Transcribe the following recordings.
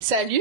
Salut,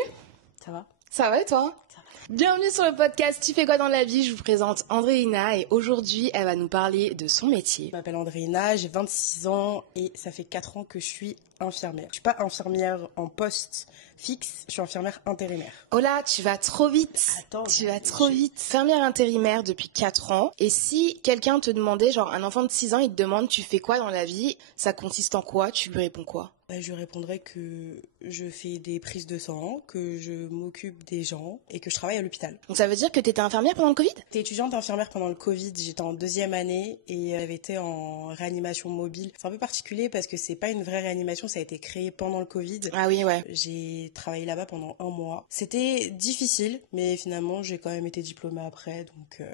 Ça va? ça va et toi? Ça va. Bienvenue sur le podcast Tu fais quoi dans la vie? Je vous présente Andréina et aujourd'hui elle va nous parler de son métier. Je m'appelle Andréina, j'ai 26 ans et ça fait 4 ans que je suis infirmière. Je suis pas infirmière en poste fixe, je suis infirmière intérimaire. Oh là, tu vas trop vite. Attends, Tu vas trop vite. Infirmière intérimaire depuis 4 ans. Et si quelqu'un te demandait, genre un enfant de 6 ans, il te demande tu fais quoi dans la vie? Ça consiste en quoi? Tu lui réponds quoi? Je lui répondrais que je fais des prises de sang, que je m'occupe des gens et que je travaille à l'hôpital. Donc ça veut dire que t'étais infirmière pendant le Covid? J'étais étudiante infirmière pendant le Covid, j'étais en 2e année et j'avais été en réanimation mobile. C'est un peu particulier parce que c'est pas une vraie réanimation, ça a été créé pendant le Covid. Ah oui, ouais. J'ai travaillé là-bas pendant 1 mois. C'était difficile, mais finalement j'ai quand même été diplômée après, donc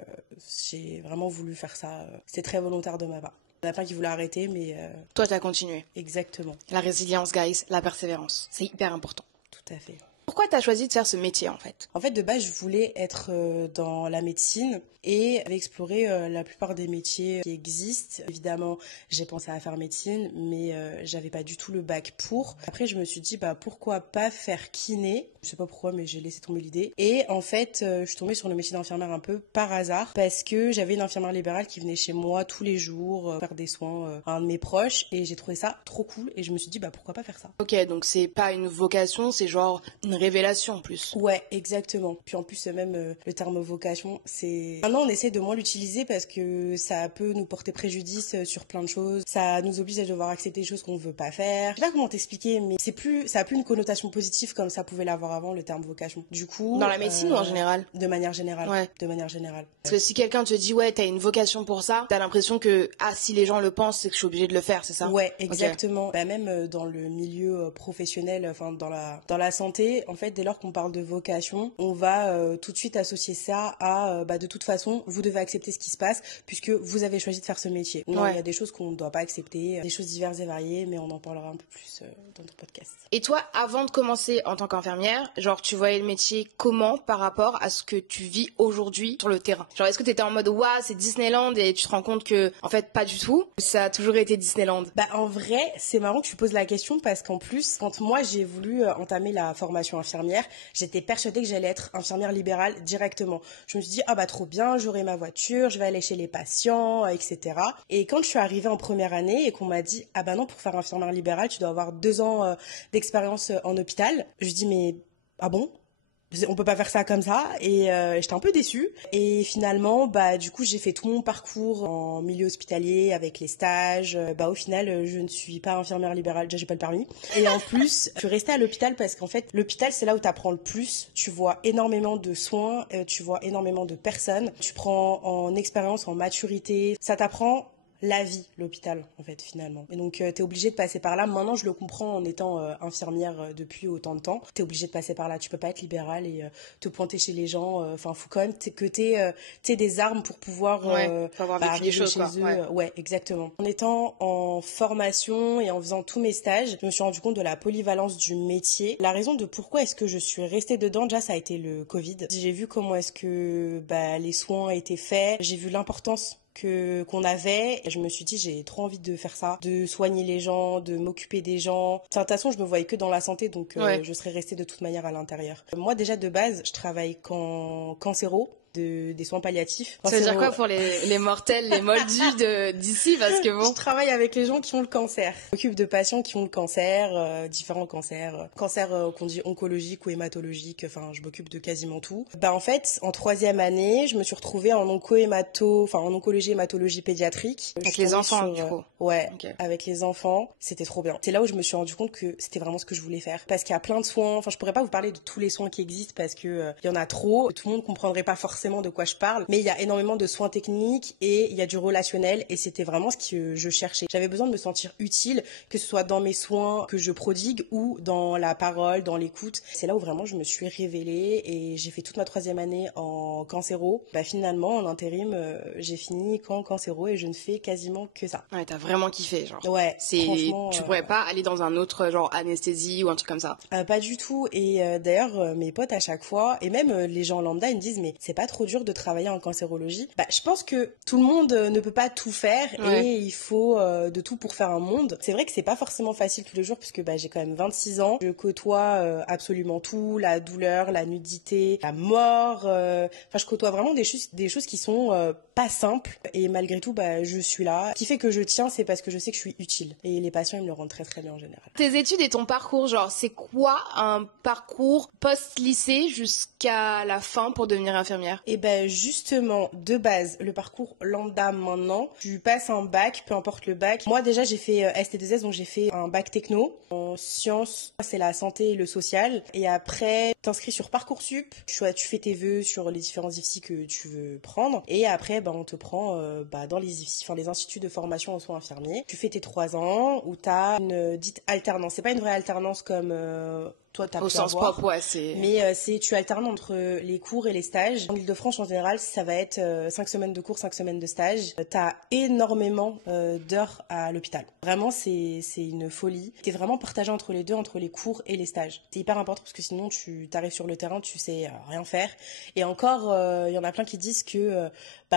j'ai vraiment voulu faire ça. C'était très volontaire de ma part. Il y en a plein qui voulaient arrêter, mais Toi t'as continué. exactement, La résilience, guys, la persévérance. C'est hyper important. tout à fait. Pourquoi t'as choisi de faire ce métier en fait? En fait, de base, je voulais être dans la médecine et j'avais exploré la plupart des métiers qui existent. Évidemment, j'ai pensé à faire médecine, mais j'avais pas du tout le bac pour. Après, je me suis dit, pourquoi pas faire kiné? Je sais pas pourquoi, mais j'ai laissé tomber l'idée. Et en fait, je suis tombée sur le métier d'infirmière un peu par hasard parce que j'avais une infirmière libérale qui venait chez moi tous les jours faire des soins à un de mes proches et j'ai trouvé ça trop cool et je me suis dit, pourquoi pas faire ça? Ok, donc c'est pas une vocation, c'est genre une révélation en plus. Ouais, exactement. Puis en plus, même le terme vocation, c'est... Maintenant, on essaie de moins l'utiliser parce que ça peut nous porter préjudice sur plein de choses. Ça nous oblige à devoir accepter des choses qu'on veut pas faire. Je sais pas comment t'expliquer, mais ça a plus une connotation positive comme ça pouvait l'avoir avant, le terme vocation. Du coup... Dans la médecine ou en général? De manière générale. Ouais. De manière générale. Parce que si quelqu'un te dit ouais t'as une vocation pour ça, t'as l'impression que si les gens le pensent c'est que je suis obligée de le faire, c'est ça? Ouais, exactement. Okay. Même dans le milieu professionnel, enfin dans la santé, en fait, dès lors qu'on parle de vocation, on va tout de suite associer ça à de toute façon, vous devez accepter ce qui se passe puisque vous avez choisi de faire ce métier. Non, il y a des choses qu'on ne doit pas accepter, des choses diverses et variées, mais on en parlera un peu plus dans notre podcast. Et toi, avant de commencer en tant qu'infirmière, genre tu voyais le métier comment par rapport à ce que tu vis aujourd'hui sur le terrain? Genre est-ce que t'étais en mode waouh c'est Disneyland et tu te rends compte que en fait pas du tout, ça a toujours été Disneyland? En vrai, c'est marrant que tu poses la question parce qu'en plus, quand moi j'ai voulu entamer la formation infirmière, j'étais persuadée que j'allais être infirmière libérale directement. Je me suis dit trop bien, j'aurai ma voiture, je vais aller chez les patients, etc. Et quand je suis arrivée en première année et qu'on m'a dit non, pour faire infirmière libérale, tu dois avoir 2 ans d'expérience en hôpital, je dis mais ah bon? On peut pas faire ça comme ça et j'étais un peu déçue et finalement du coup j'ai fait tout mon parcours en milieu hospitalier avec les stages. Au final je ne suis pas infirmière libérale, déjà j'ai pas le permis et en plus je suis restée à l'hôpital parce qu'en fait l'hôpital c'est là où tu apprends le plus, tu vois énormément de soins, tu vois énormément de personnes, tu prends en expérience, en maturité, ça t'apprend la vie, l'hôpital, en fait, finalement. Et donc, t'es obligé de passer par là. Maintenant, je le comprends en étant infirmière depuis autant de temps. T'es obligé de passer par là. Tu peux pas être libérale et te pointer chez les gens. Faut quand même que t'aies des armes pour pouvoir faut avoir vécu des choses, chez quoi. eux. Ouais, exactement. En étant en formation et en faisant tous mes stages, je me suis rendu compte de la polyvalence du métier. La raison de pourquoi est-ce que je suis restée dedans, déjà, ça a été le Covid. J'ai vu comment est-ce que les soins étaient faits. J'ai vu l'importance qu'on avait et je me suis dit j'ai trop envie de faire ça, de soigner les gens, de m'occuper des gens. De toute façon je me voyais que dans la santé donc je serais restée de toute manière à l'intérieur. Moi déjà de base je travaille qu'en cancéro, des soins palliatifs. Ça veut dire quoi pour les mortels, les moldus d'ici parce que bon. Je travaille avec les gens qui ont le cancer. Je m'occupe de patients qui ont le cancer, différents cancers, qu'on dit oncologique ou hématologique, enfin je m'occupe de quasiment tout. En fait, en 3e année, je me suis retrouvée en oncologie hématologie pédiatrique. Avec les enfants du coup. Ouais, okay. Avec les enfants, c'était trop bien. C'est là où je me suis rendu compte que c'était vraiment ce que je voulais faire parce qu'il y a plein de soins, je pourrais pas vous parler de tous les soins qui existent parce que il y en a trop, tout le monde comprendrait pas forcément de quoi je parle, mais il y a énormément de soins techniques et il y a du relationnel et c'était vraiment ce que je cherchais. J'avais besoin de me sentir utile, que ce soit dans mes soins que je prodigue ou dans la parole, dans l'écoute. C'est là où vraiment je me suis révélée et j'ai fait toute ma 3e année en cancéro. Finalement, en intérim, j'ai fini qu'en cancéro et je ne fais quasiment que ça. Ouais, t'as vraiment kiffé, genre. Ouais, tu pourrais pas aller dans un autre genre anesthésie ou un truc comme ça? Pas du tout et d'ailleurs mes potes à chaque fois et même les gens lambda ils me disent mais c'est pas trop trop dur de travailler en cancérologie. Je pense que tout le monde ne peut pas tout faire et il faut de tout pour faire un monde. C'est vrai que c'est pas forcément facile tous les jours puisque j'ai quand même 26 ans. Je côtoie absolument tout, la douleur, la nudité, la mort. Je côtoie vraiment des choses qui sont pas simples et malgré tout, je suis là. Ce qui fait que je tiens, c'est parce que je sais que je suis utile et les patients, ils me le rendent très très bien en général. Tes études et ton parcours, genre, c'est quoi un parcours post-lycée jusqu'à la fin pour devenir infirmière? Et justement, de base, le parcours lambda maintenant, tu passes un bac, peu importe le bac. Moi déjà, j'ai fait ST2S, donc j'ai fait un bac techno. En sciences, c'est la santé et le social. Et après, t'inscris sur Parcoursup, tu fais tes vœux sur les différents IFSI que tu veux prendre. Et après, on te prend dans les IFSI, les instituts de formation en soins infirmiers. Tu fais tes 3 ans où t'as une dite alternance. C'est pas une vraie alternance comme toi t'as pu au sens avoir, propre, ouais, c'est... mais tu alternes entre les cours et les stages. En Île-de-France, en général, ça va être 5 semaines de cours, 5 semaines de stage. T'as énormément d'heures à l'hôpital. Vraiment, c'est une folie. T'es vraiment partagé entre les deux, entre les cours et les stages. C'est hyper important parce que sinon, tu t'arrives sur le terrain, tu sais rien faire. Et encore, y en a plein qui disent que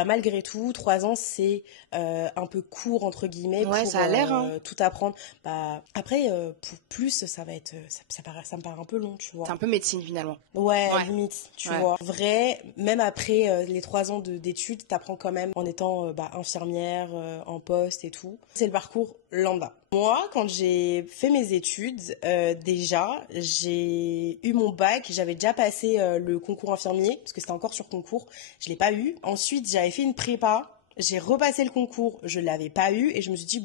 malgré tout, 3 ans, c'est un peu court, entre guillemets, ouais, pour ça a l'air, tout apprendre. Après, pour plus, ça va être... ça me paraît un peu long, tu vois. C'est un peu médecine, finalement. Ouais, limite, tu vois. Vrai, même après les 3 ans d'études, t'apprends quand même en étant infirmière, en poste et tout. C'est le parcours lambda. Moi, quand j'ai fait mes études, déjà, j'ai eu mon bac, j'avais déjà passé le concours infirmier, parce que c'était encore sur concours, je l'ai pas eu. Ensuite, j'avais fait une prépa. J'ai repassé le concours, je l'avais pas eu et je me suis dit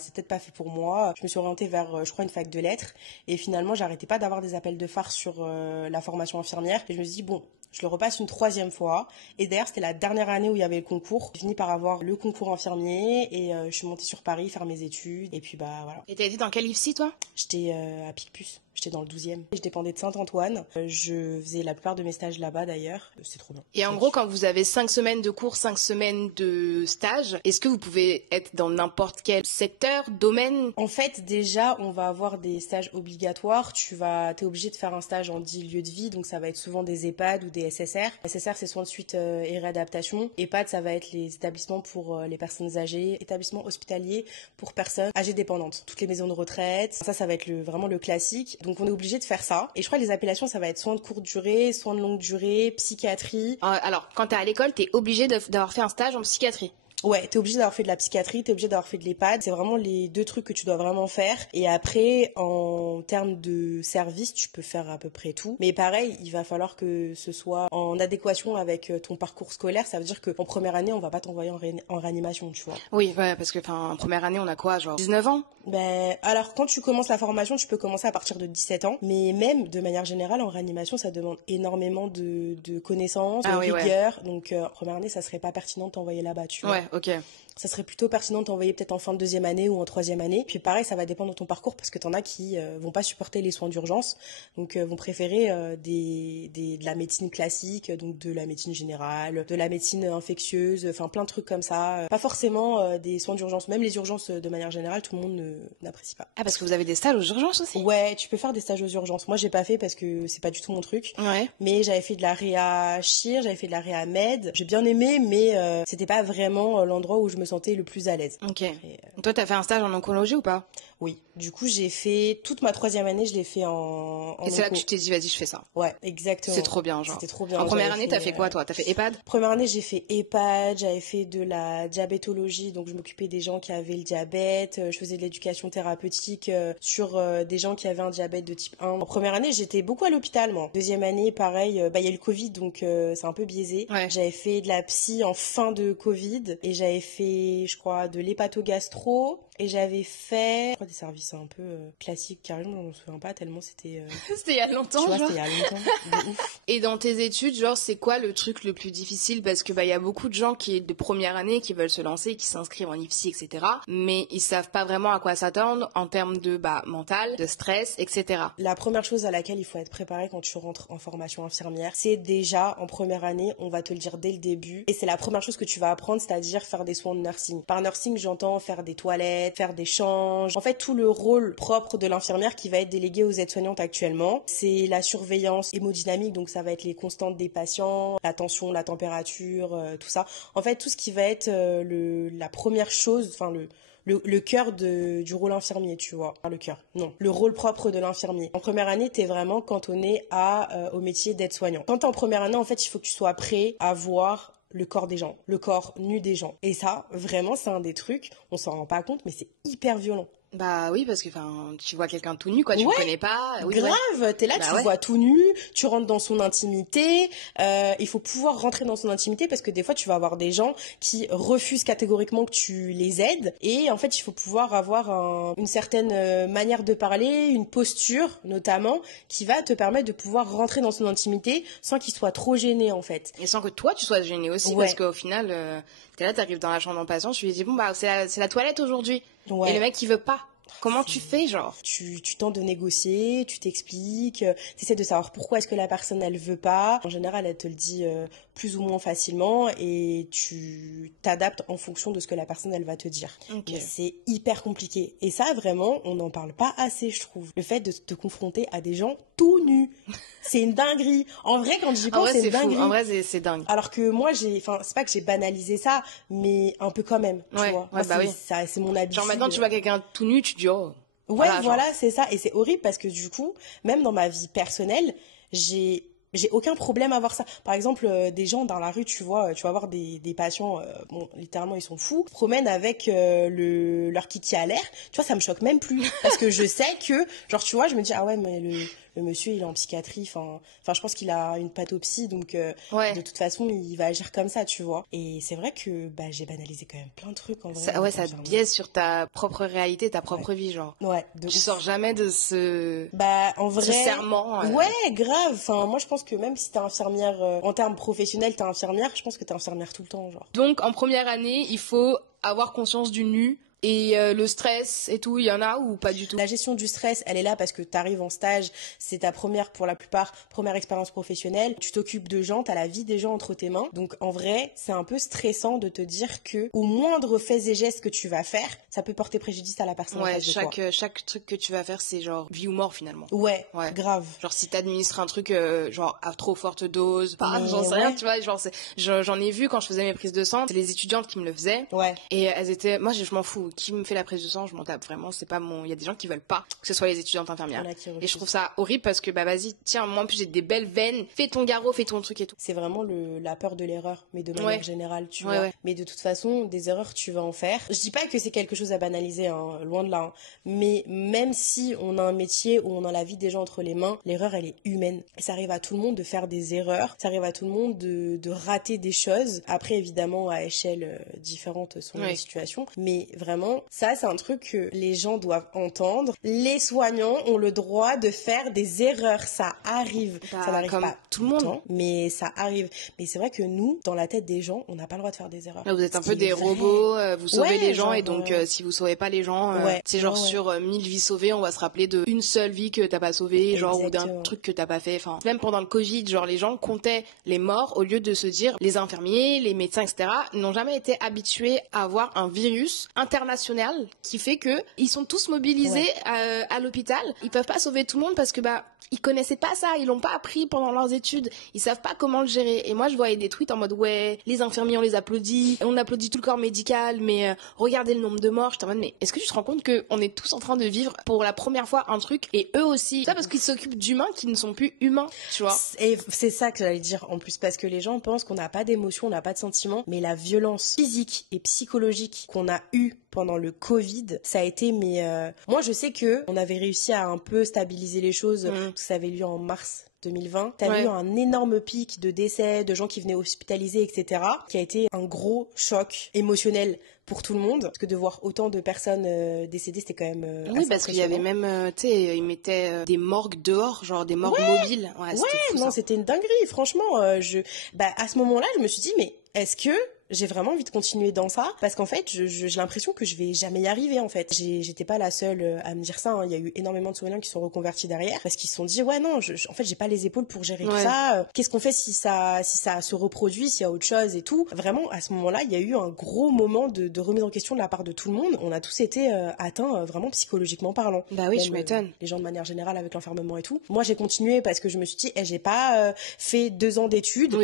c'est peut-être pas fait pour moi. Je me suis orientée vers je crois une fac de lettres et finalement j'arrêtais pas d'avoir des appels de phare sur la formation infirmière et je me suis dit je le repasse une 3e fois. Et d'ailleurs, c'était la dernière année où il y avait le concours. J'ai fini par avoir le concours infirmier et je suis montée sur Paris faire mes études. Et puis voilà. Et t'as été dans quel IFSI, toi? J'étais à Picpus. J'étais dans le 12e. Je dépendais de Saint-Antoine. Je faisais la plupart de mes stages là-bas d'ailleurs. C'est trop bien. Et en gros, quand vous avez 5 semaines de cours, 5 semaines de stage, est-ce que vous pouvez être dans n'importe quel secteur, domaine? En fait, déjà, on va avoir des stages obligatoires. T'es obligé de faire un stage en 10 lieux de vie. Donc ça va être souvent des EHPAD ou des SSR. SSR, c'est soins de suite et réadaptation. EHPAD, ça va être les établissements pour les personnes âgées. Établissements hospitaliers pour personnes âgées dépendantes. Toutes les maisons de retraite. Ça va être vraiment le classique. Donc on est obligé de faire ça. Et je crois que les appellations, ça va être soins de courte durée, soins de longue durée, psychiatrie. Alors, quand t'es à l'école, t'es obligé d'avoir fait un stage en psychiatrie. Ouais, t'es obligé d'avoir fait de la psychiatrie, t'es obligé d'avoir fait de l'EHPAD. C'est vraiment les 2 trucs que tu dois vraiment faire. Et après, en termes de service, tu peux faire à peu près tout. Mais pareil, il va falloir que ce soit en adéquation avec ton parcours scolaire. Ça veut dire qu'en première année, on va pas t'envoyer en réanimation, tu vois. Oui, ouais, parce que en première année, on a quoi, genre 19 ans? Alors quand tu commences la formation, tu peux commencer à partir de 17 ans. Mais même, de manière générale, en réanimation, ça demande énormément de connaissances, de rigueur. Ouais. Donc, en première année, ça serait pas pertinent de t'envoyer là-bas, tu vois. Ouais, ok. Ça serait plutôt pertinent de t'envoyer peut-être en fin de 2e année ou en 3e année. Puis pareil, ça va dépendre de ton parcours parce que t'en as qui vont pas supporter les soins d'urgence, donc vont préférer de la médecine classique, donc de la médecine générale, de la médecine infectieuse, enfin plein de trucs comme ça. Pas forcément des soins d'urgence, même les urgences de manière générale, tout le monde n'apprécie pas. Ah, parce que vous avez des stages aux urgences aussi? Ouais, tu peux faire des stages aux urgences. Moi, j'ai pas fait parce que c'est pas du tout mon truc. Ouais. Mais j'avais fait de la réa chir, j'avais fait de la réa med. J'ai bien aimé, mais c'était pas vraiment l'endroit où je me sentais le plus à l'aise. Ok. Toi, t'as fait un stage en oncologie ou pas? Oui. Du coup, j'ai fait toute ma 3e année, je l'ai fait en Et c'est là que tu t'es dit, vas-y, je fais ça. Ouais, exactement. C'est trop bien, genre. C'était trop bien. En première année, t'as fait quoi, toi? T'as fait EHPAD? Première année, j'ai fait EHPAD, j'avais fait de la diabétologie, donc je m'occupais des gens qui avaient le diabète, je faisais de l'éducation thérapeutique sur des gens qui avaient un diabète de type 1. En première année, j'étais beaucoup à l'hôpital, moi. 2e année, pareil, il y a eu le Covid, donc c'est un peu biaisé. Ouais. J'avais fait de la psy en fin de Covid, et j'avais fait, je crois, de l'hépatogastro, et j'avais fait, je crois, des services un peu classiques, carrément, je m'en souviens pas tellement, c'était... C'était il y a longtemps, tu vois, genre. c'était il y a longtemps, de ouf. Et dans tes études, genre, c'est quoi le truc le plus difficile? Parce que, il y a beaucoup de gens qui, de première année, qui veulent se lancer, qui s'inscrivent en IFSI, etc. Mais ils savent pas vraiment à quoi s'attendre en termes de, mental, de stress, etc. La première chose à laquelle il faut être préparé quand tu rentres en formation infirmière, c'est déjà, en première année, on va te le dire dès le début. Et c'est la première chose que tu vas apprendre, c'est-à-dire faire des soins de nursing. Par nursing, j'entends faire des toilettes, être faire des changes. En fait, tout le rôle propre de l'infirmière qui va être délégué aux aides-soignantes actuellement, c'est la surveillance hémodynamique, donc ça va être les constantes des patients, la tension, la température, tout ça. En fait, tout ce qui va être la première chose, enfin le cœur du rôle infirmier, tu vois. Enfin, le cœur, non. Le rôle propre de l'infirmier. En première année, t'es vraiment cantonné au métier d'aide-soignant. Quand t'es en première année, en fait, il faut que tu sois prêt à voir le corps des gens, le corps nu des gens. Et ça, vraiment, c'est un des trucs, on s'en rend pas compte, mais c'est hyper violent. Bah oui, parce que tu vois quelqu'un tout nu, quoi, tu le connais pas. Oui, grave, t'es là, tu le vois tout nu, tu rentres dans son intimité, il faut pouvoir rentrer dans son intimité parce que des fois tu vas avoir des gens qui refusent catégoriquement que tu les aides et en fait il faut pouvoir avoir une certaine manière de parler, une posture notamment qui va te permettre de pouvoir rentrer dans son intimité sans qu'il soit trop gêné en fait. Et sans que toi tu sois gêné aussi parce qu'au final t'es là, t'arrives dans la chambre d'un patient, tu lui dis bon bah c'est la toilette aujourd'hui et le mec il veut pas. Comment tu fais, genre? Tu tentes de négocier, tu t'expliques, t'essaies de savoir pourquoi est-ce que la personne elle veut pas. En général, elle te le dit plus ou moins facilement et tu t'adaptes en fonction de ce que la personne elle va te dire. Okay. Mais c'est hyper compliqué. Et ça, vraiment, on n'en parle pas assez, je trouve. Le fait de te confronter à des gens tout nus. C'est une dinguerie. En vrai, quand j'y pense, c'est une dinguerie. En vrai, c'est dingue. Alors que moi, c'est pas que j'ai banalisé ça, mais un peu quand même, tu vois. Ouais, moi, c'est mon habitude. Genre maintenant, tu vois quelqu'un tout nu, tu te dis oh. Ouais, voilà, c'est ça. Et c'est horrible parce que du coup, même dans ma vie personnelle, j'ai aucun problème à voir ça. Par exemple, des gens dans la rue, tu vas avoir des patients, bon, littéralement, ils sont fous, promènent avec leur kiki à l'air. Tu vois, ça me choque même plus. Parce que je sais que, genre, tu vois, je me dis, ah ouais, mais le monsieur, il est en psychiatrie. Enfin, je pense qu'il a une pathopsie, donc de toute façon, il va agir comme ça, tu vois. Et c'est vrai que j'ai banalisé quand même plein de trucs en vrai. Ça te biaise sur ta propre réalité, ta propre vie, genre. Ouais. Tu sors jamais de ce en vrai, ce serment. Ouais, grave. Enfin, moi, je pense que même si t'es infirmière, en termes professionnels, t'es infirmière, je pense que t'es infirmière tout le temps, genre. Donc, en première année, il faut avoir conscience du nu. Et le stress et tout, il y en a ou pas du tout? La gestion du stress, elle est là parce que t'arrives en stage, c'est ta pour la plupart, première expérience professionnelle. Tu t'occupes de gens, t'as la vie des gens entre tes mains. Donc en vrai, c'est un peu stressant de te dire que au moindre faits et gestes que tu vas faire, ça peut porter préjudice à la personne en face de toi. Chaque truc que tu vas faire, c'est genre vie ou mort finalement. Ouais, grave. Genre si t'administres un truc genre à trop forte dose, j'en sais rien, tu vois, genre j'en ai vu quand je faisais mes prises de sang, c'est les étudiantes qui me le faisaient. Ouais. Et elles étaient, moi je m'en fous. Qui me fait la prise de sang, je m'en tape vraiment, c'est pas il y a des gens qui veulent pas que ce soit les étudiantes infirmières. Et je trouve ça horrible parce que vas-y, tiens, moi en plus j'ai des belles veines, fais ton garrot, fais ton truc et tout. C'est vraiment la peur de l'erreur, mais de manière générale, tu vois. Ouais. Mais de toute façon, des erreurs, tu vas en faire. Je dis pas que c'est quelque chose à banaliser, hein, loin de là. Hein. Mais même si on a un métier où on a la vie des gens entre les mains, l'erreur, elle est humaine. Et ça arrive à tout le monde de faire des erreurs. Ça arrive à tout le monde de rater des choses. Après, évidemment, à échelle différente sont les situations. Mais vraiment, ça, c'est un truc que les gens doivent entendre. Les soignants ont le droit de faire des erreurs. Ça arrive. Ça n'arrive pas tout le monde. Temps, mais ça arrive. Mais c'est vrai que nous, dans la tête des gens, on n'a pas le droit de faire des erreurs. Là, vous êtes un peu des robots, vous sauvez les gens, et donc si vous sauvez pas les gens, c'est genre sur 1000 vies sauvées, on va se rappeler de une seule vie que t'as pas sauvée, genre, ou d'un truc que t'as pas fait. Enfin, même pendant le Covid, genre les gens comptaient les morts au lieu de se dire, les infirmiers, les médecins, etc., n'ont jamais été habitués à avoir un virus international qui fait que ils sont tous mobilisés à l'hôpital. Ils peuvent pas sauver tout le monde parce que ils connaissaient pas ça, ils l'ont pas appris pendant leurs études, ils savent pas comment le gérer. Et moi je voyais des tweets en mode les infirmiers on applaudit tout le corps médical, mais regardez le nombre de morts. J'étais en mode mais est-ce que tu te rends compte que on est tous en train de vivre pour la première fois un truc et eux aussi, ça parce qu'ils s'occupent d'humains qui ne sont plus humains, tu vois. Et c'est ça que j'allais dire en plus, parce que les gens pensent qu'on n'a pas d'émotions, on n'a pas de sentiments, mais la violence physique et psychologique qu'on a eue pendant le Covid, ça a été moi je sais que on avait réussi à un peu stabiliser les choses, parce que ça avait lieu en mars 2020. T'as eu un énorme pic de décès, de gens qui venaient hospitalisés, etc., qui a été un gros choc émotionnel pour tout le monde, parce que de voir autant de personnes décédées, c'était quand même oui, parce qu'il y avait même, tu sais, ils mettaient des morgues dehors, genre des morgues mobiles. C'était fou, non, ça. c'était une dinguerie, franchement. À ce moment-là, je me suis dit, mais est-ce que J'ai vraiment envie de continuer dans ça parce qu'en fait, j'ai l'impression que je vais jamais y arriver en fait. J'étais pas la seule à me dire ça, hein. Il y a eu énormément de soignants qui sont reconvertis derrière parce qu'ils se sont dit ouais non, en fait, j'ai pas les épaules pour gérer tout ça. Qu'est-ce qu'on fait si ça se reproduit, s'il y a autre chose et tout. Vraiment, à ce moment-là, il y a eu un gros moment de remise en question de la part de tout le monde. On a tous été atteints vraiment psychologiquement parlant. Bah oui, Même, je m'étonne. Les gens de manière générale avec l'enfermement et tout. Moi, j'ai continué parce que je me suis dit, j'ai pas fait 2 ans d'études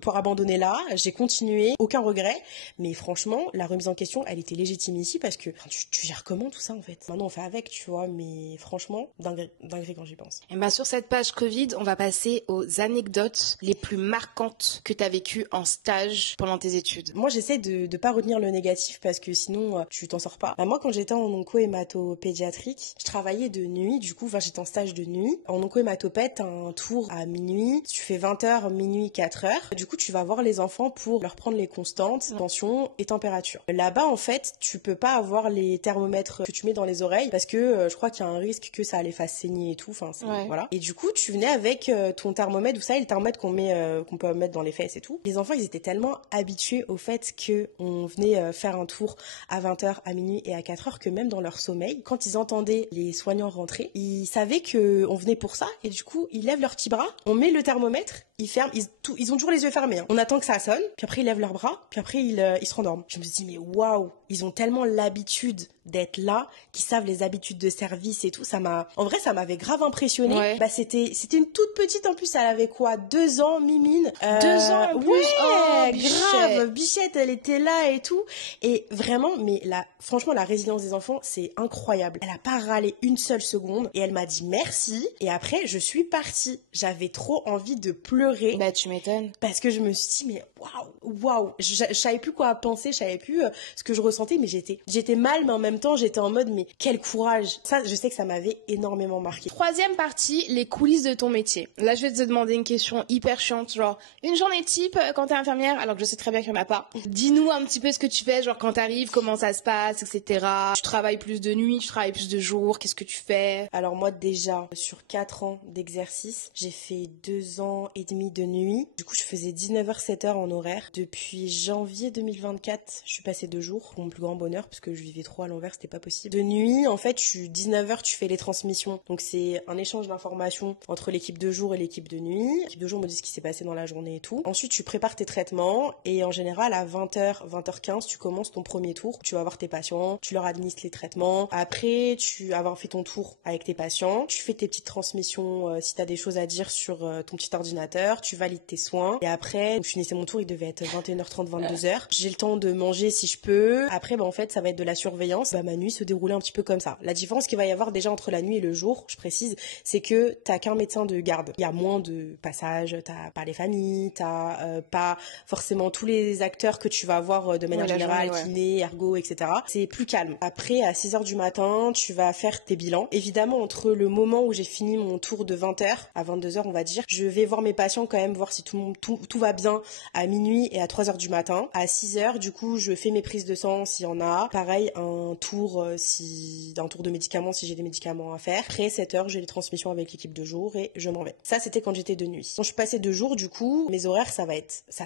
pour abandonner là. J'ai continué, aucun regret. Mais franchement, la remise en question, elle était légitime ici parce que tu gères comment tout ça en fait. Maintenant, on fait avec, tu vois. Mais franchement, dinguerie quand j'y pense. Et ben sur cette page Covid, on va passer aux anecdotes les plus marquantes que tu as vécues en stage pendant tes études. Moi, j'essaie de pas retenir le négatif parce que sinon, tu t'en sors pas. Bah, moi, quand j'étais en onco-hémato-pédiatrique, je travaillais de nuit. Du coup, j'étais en stage de nuit. En onco-hématopède, t'as un tour à minuit. Tu fais 20h, minuit, 4h. Du coup, tu vas voir les enfants pour leur prendre les constantes, tension et température. Là-bas, en fait, tu peux pas avoir les thermomètres que tu mets dans les oreilles parce que je crois qu'il y a un risque que ça les fasse saigner et tout. Enfin, voilà. Et du coup, tu venais avec ton thermomètre, vous savez, le thermomètre qu'on peut mettre dans les fesses et tout. Les enfants, ils étaient tellement habitués au fait que on venait faire un tour à 20h, à minuit et à 4h que même dans leur sommeil, quand ils entendaient les soignants rentrer, ils savaient que on venait pour ça et du coup, ils lèvent leurs petits bras, on met le thermomètre, ils ferment, ils ont toujours les yeux fermés, hein. On attend que ça sonne, puis après ils lèvent leurs bras, puis après ils se rendorment. Je me suis dit mais waouh, ils ont tellement l'habitude d'être là, qu'ils savent les habitudes de service et tout. En vrai, ça m'avait grave impressionné. Ouais. Bah c'était une toute petite en plus, elle avait quoi, 2 ans, Mimine. 2 ans en plus. Ouais, oh, grave, Bichette, elle était là et tout. Et vraiment, mais franchement, la résilience des enfants, c'est incroyable. Elle a pas râlé une seule seconde et elle m'a dit merci. Et après, je suis partie. J'avais trop envie de pleurer. Bah tu m'étonnes. Parce que je me suis dit mais waouh. Je savais plus quoi penser, je savais plus ce que je ressentais, mais j'étais mal, mais en même temps, j'étais en mode mais quel courage. Ça, je sais que ça m'avait énormément marqué. 3e partie, les coulisses de ton métier. Là, je vais te demander une question hyper chiante, genre une journée type quand t'es infirmière, alors que je sais très bien qu'il y en a pas. Dis-nous un petit peu ce que tu fais, genre quand t'arrives, comment ça se passe, etc. Tu travailles plus de nuit, tu travailles plus de jour, qu'est-ce que tu fais? Alors moi déjà, sur 4 ans d'exercice, j'ai fait 2 ans et demi de nuit. Du coup, je faisais 19h, 7h en horaire. Depuis janvier 2024, je suis passée de jour, pour mon plus grand bonheur, parce que je vivais trop à l'envers, c'était pas possible. De nuit, en fait, 19h, tu fais les transmissions. Donc c'est un échange d'informations entre l'équipe de jour et l'équipe de nuit. L'équipe de jour me dit ce qui s'est passé dans la journée et tout. Ensuite, tu prépares tes traitements et en général, à 20h, 20h15, tu commences ton premier tour. Tu vas voir tes patients, tu leur administres les traitements. Après, tu vas avoir fait ton tour avec tes patients. Tu fais tes petites transmissions si tu as des choses à dire sur ton petit ordinateur. Tu valides tes soins. Et après, je finissais mon tour, il devait être 21h30, 22h. J'ai le temps de manger si je peux. Après, en fait, ça va être de la surveillance. Ma nuit se déroulait un petit peu comme ça. La différence qu'il va y avoir déjà entre la nuit et le jour, je précise, c'est que t'as qu'un médecin de garde. Il y a moins de passages, t'as pas les familles, t'as pas forcément tous les acteurs que tu vas avoir de manière générale, kiné, ergo, etc. C'est plus calme. Après, à 6h du matin, tu vas faire tes bilans. Évidemment, entre le moment où j'ai fini mon tour de 20h à 22h, on va dire, je vais voir mes patients quand même, voir si tout va bien à minuit et à 3h du matin. À 6h, du coup, je fais mes prises de sang s'il y en a. Pareil, un tour de médicaments si j'ai des médicaments à faire. Après 7h, j'ai les transmissions avec l'équipe de jour et je m'en vais. Ça, c'était quand j'étais de nuit. Quand je suis passée de jour, du coup, mes horaires, ça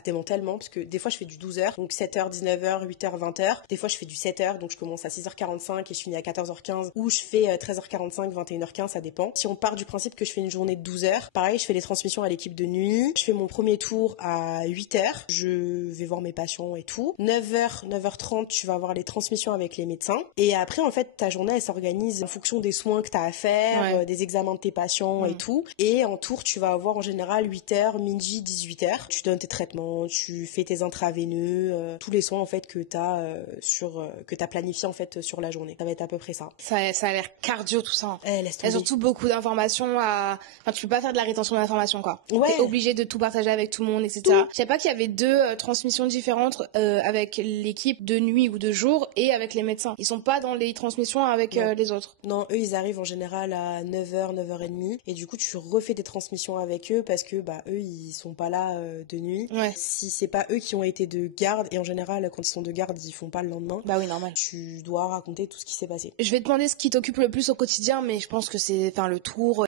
dépend tellement parce que des fois, je fais du 12h, donc 7h, 19h, 8h, 20h. Des fois, je fais du 7h, donc je commence à 6h45 et je finis à 14h15 ou je fais 13h45, 21h15, ça dépend. Si on part du principe que je fais une journée de 12 heures, pareil, je fais les transmissions à l'équipe de nuit. Je fais mon premier tour à 8h. Je vais voir mes patients et tout. 9h, 9h30, tu vas avoir les transmissions avec les médecins. Et après, en fait, ta journée, elle s'organise en fonction des soins que tu as à faire, des examens de tes patients et tout. Et en tour, tu vas avoir en général 8h, midi, 18h. Tu donnes tes traitements, tu fais tes intraveineux, tous les soins en fait que tu as planifié en fait sur la journée. Ça va être à peu près ça. Ça a l'air cardio tout ça. Hein. Laisse tomber. Et surtout beaucoup d'informations Enfin, tu peux pas faire de la rétention d'informations quoi. Ouais. T'es obligé de tout partager avec tout le monde, etc. Je sais pas qu'il y avait 2 transmissions différentes avec l'équipe de nuit ou de jour et avec les médecins. Ils sont pas dans les transmissions avec les autres. Non, eux ils arrivent en général à 9h, 9h30 et du coup tu refais des transmissions avec eux parce que eux ils sont pas là de nuit. Ouais. Si c'est pas eux qui ont été de garde, et en général quand ils sont de garde ils font pas le lendemain. Bah oui, normal. Tu dois raconter tout ce qui s'est passé. Je vais te demander ce qui t'occupe le plus au quotidien, mais je pense que c'est le tour,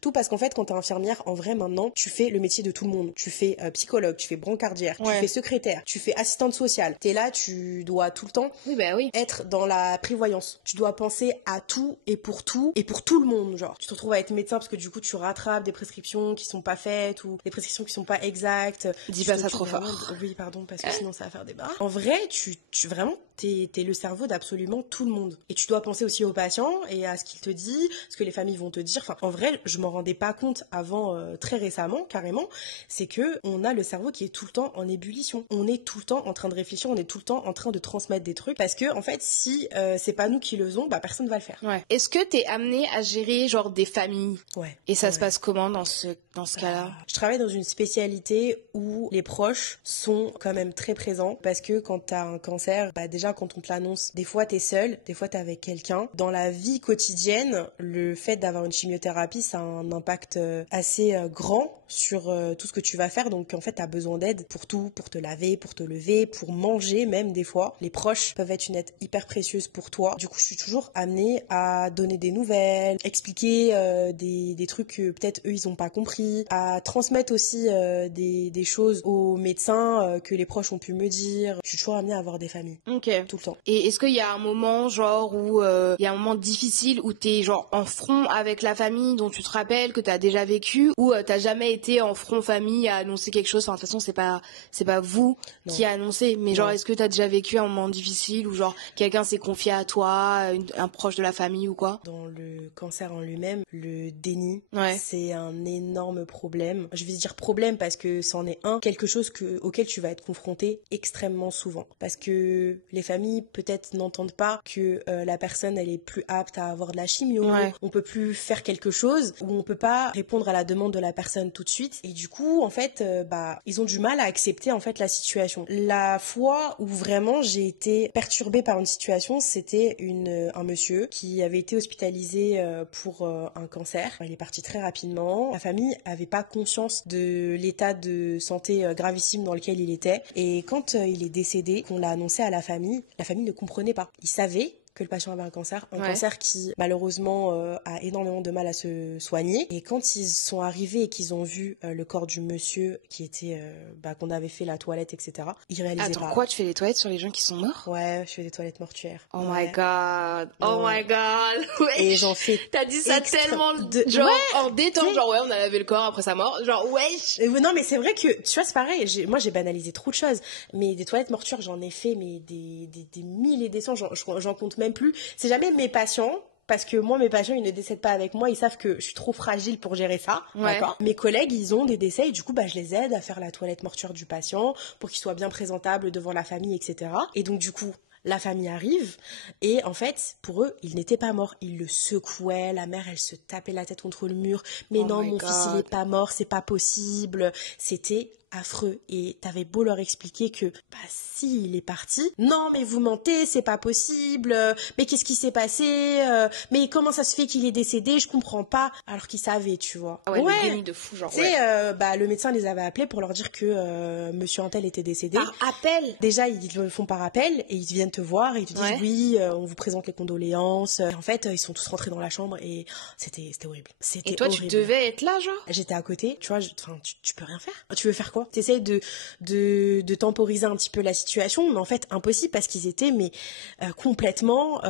tout parce qu'en fait quand t'es infirmière, en vrai maintenant tu fais le métier de tout le monde. Tu fais psychologue, tu fais brancardière, tu fais secrétaire, secrétaire, tu fais assistante sociale. T'es là, tu dois tout le temps Oui, bah oui. être dans la prévoyance. Tu dois penser à tout et pour tout le monde, genre. Tu te retrouves à être médecin parce que du coup, tu rattrapes des prescriptions qui sont pas faites ou des prescriptions qui sont pas exactes. Dis Tu pas ça t'occupes trop vraiment fort. Oui, pardon, parce que sinon ça va faire débat. En vrai, tu vraiment, t'es le cerveau d'absolument tout le monde. Et tu dois penser aussi aux patients et à ce qu'il te dit, ce que les familles vont te dire. Enfin, en vrai, je m'en rendais pas compte avant très récemment, carrément. C'est que on a le cerveau qui est tout le temps en ébullition. On est tout le temps en train de réfléchir, on est tout le temps en train de transmettre des trucs. Parce que, en fait, si c'est pas nous qui le faisons, bah personne va le faire. Ouais. Est-ce que t'es amené à gérer genre des familles? Ouais. Et ça Ouais. se passe comment dans ce cas-là? Je travaille dans une spécialité où les proches sont quand même très présents parce que quand t'as un cancer, bah déjà quand on te l'annonce, des fois t'es seul, des fois t'es avec quelqu'un. Dans la vie quotidienne, le fait d'avoir une chimiothérapie, ça a un impact assez grand sur tout ce que tu vas faire. Donc en fait t'as besoin d'aide pour tout, pour te laver, pour te lever, pour manger même des fois. Les proches peuvent être une aide hyper précieuse pour toi. Du coup je suis toujours amenée à donner des nouvelles, expliquer des trucs que peut-être eux ils ont pas compris, à transmettre aussi des choses aux médecins que les proches ont pu me dire. Je suis toujours amenée à avoir des familles. Ok. Tout le temps. Et est-ce qu'il y a un moment genre où il y a un moment difficile où t'es genre en front avec la famille dont tu te rappelles que t'as déjà vécu, ou t'as jamais été en front famille à annoncer quelque chose? Enfin, de toute façon c'est pas vous Non. qui a annoncé, mais genre Non. est-ce que t'as déjà vécu un moment difficile où genre quelqu'un s'est confié à toi, un proche de la famille ou quoi? Dans le cancer en lui-même, le déni, Ouais. c'est un énorme problème. Je vais dire problème parce que c'en est un, quelque chose auquel tu vas être confronté extrêmement souvent. Parce que les familles peut-être n'entendent pas que la personne elle est plus apte à avoir de la chimio, Ouais. on peut plus faire quelque chose, ou on peut pas répondre à la demande de la personne tout de suite. Et du coup, en fait, ils ont du mal à accepter en fait la situation. La fois où vraiment j'ai été perturbée par une situation, c'était un monsieur qui avait été hospitalisé pour un cancer. Il est parti très rapidement. La famille avait pas conscience de l'état de santé gravissime dans lequel il était. Et quand il est décédé, qu'on l'a annoncé à la famille ne comprenait pas. Ils savaient que le patient avait un Ouais. cancer qui malheureusement a énormément de mal à se soigner. Et quand ils sont arrivés et qu'ils ont vu le corps du monsieur qui était, qu'on avait fait la toilette, etc., ils réalisaient Attends, pas. quoi, tu fais les toilettes sur les gens qui sont morts? Ouais, je fais des toilettes mortuaires. Oh Ouais. my god, oh Ouais. my god. Ouais. Et j'en fais T'as dit ça tellement genre Ouais, en détente, t'sais. genre ouais, on a lavé le corps après sa mort, genre wesh. Non mais c'est vrai que tu vois c'est pareil, moi j'ai banalisé trop de choses, mais des toilettes mortuaires j'en ai fait mais des mille et des cents, j'en compte même plus. C'est jamais mes patients, parce que moi mes patients ils ne décèdent pas avec moi, ils savent que je suis trop fragile pour gérer ça, Ouais. d'accord. Mes collègues ils ont des décès et du coup je les aide à faire la toilette mortuaire du patient pour qu'il soit bien présentable devant la famille, etc. Et donc du coup la famille arrive et en fait pour eux il n'était pas mort, ils le secouaient, la mère elle se tapait la tête contre le mur, mais Oh non my mon fils il God. est pas mort, c'est pas possible. C'était affreux et t'avais beau leur expliquer que si il est parti, non mais vous mentez, c'est pas possible, mais qu'est-ce qui s'est passé, mais comment ça se fait qu'il est décédé, je comprends pas, alors qu'ils savaient, tu vois. Ah ouais, le déni de fou, genre Tu sais, le médecin les avait appelés pour leur dire que monsieur Antel était décédé. Par appel. Déjà, ils le font par appel et ils viennent te voir et ils te disent Ouais. oui, on vous présente les condoléances. Et en fait, ils sont tous rentrés dans la chambre et c'était horrible. C'était Et toi, horrible. tu devais être là, genre? J'étais à côté, tu vois, tu peux rien faire. Tu veux faire quoi? T'essayes de temporiser un petit peu la situation, mais en fait, impossible parce qu'ils étaient complètement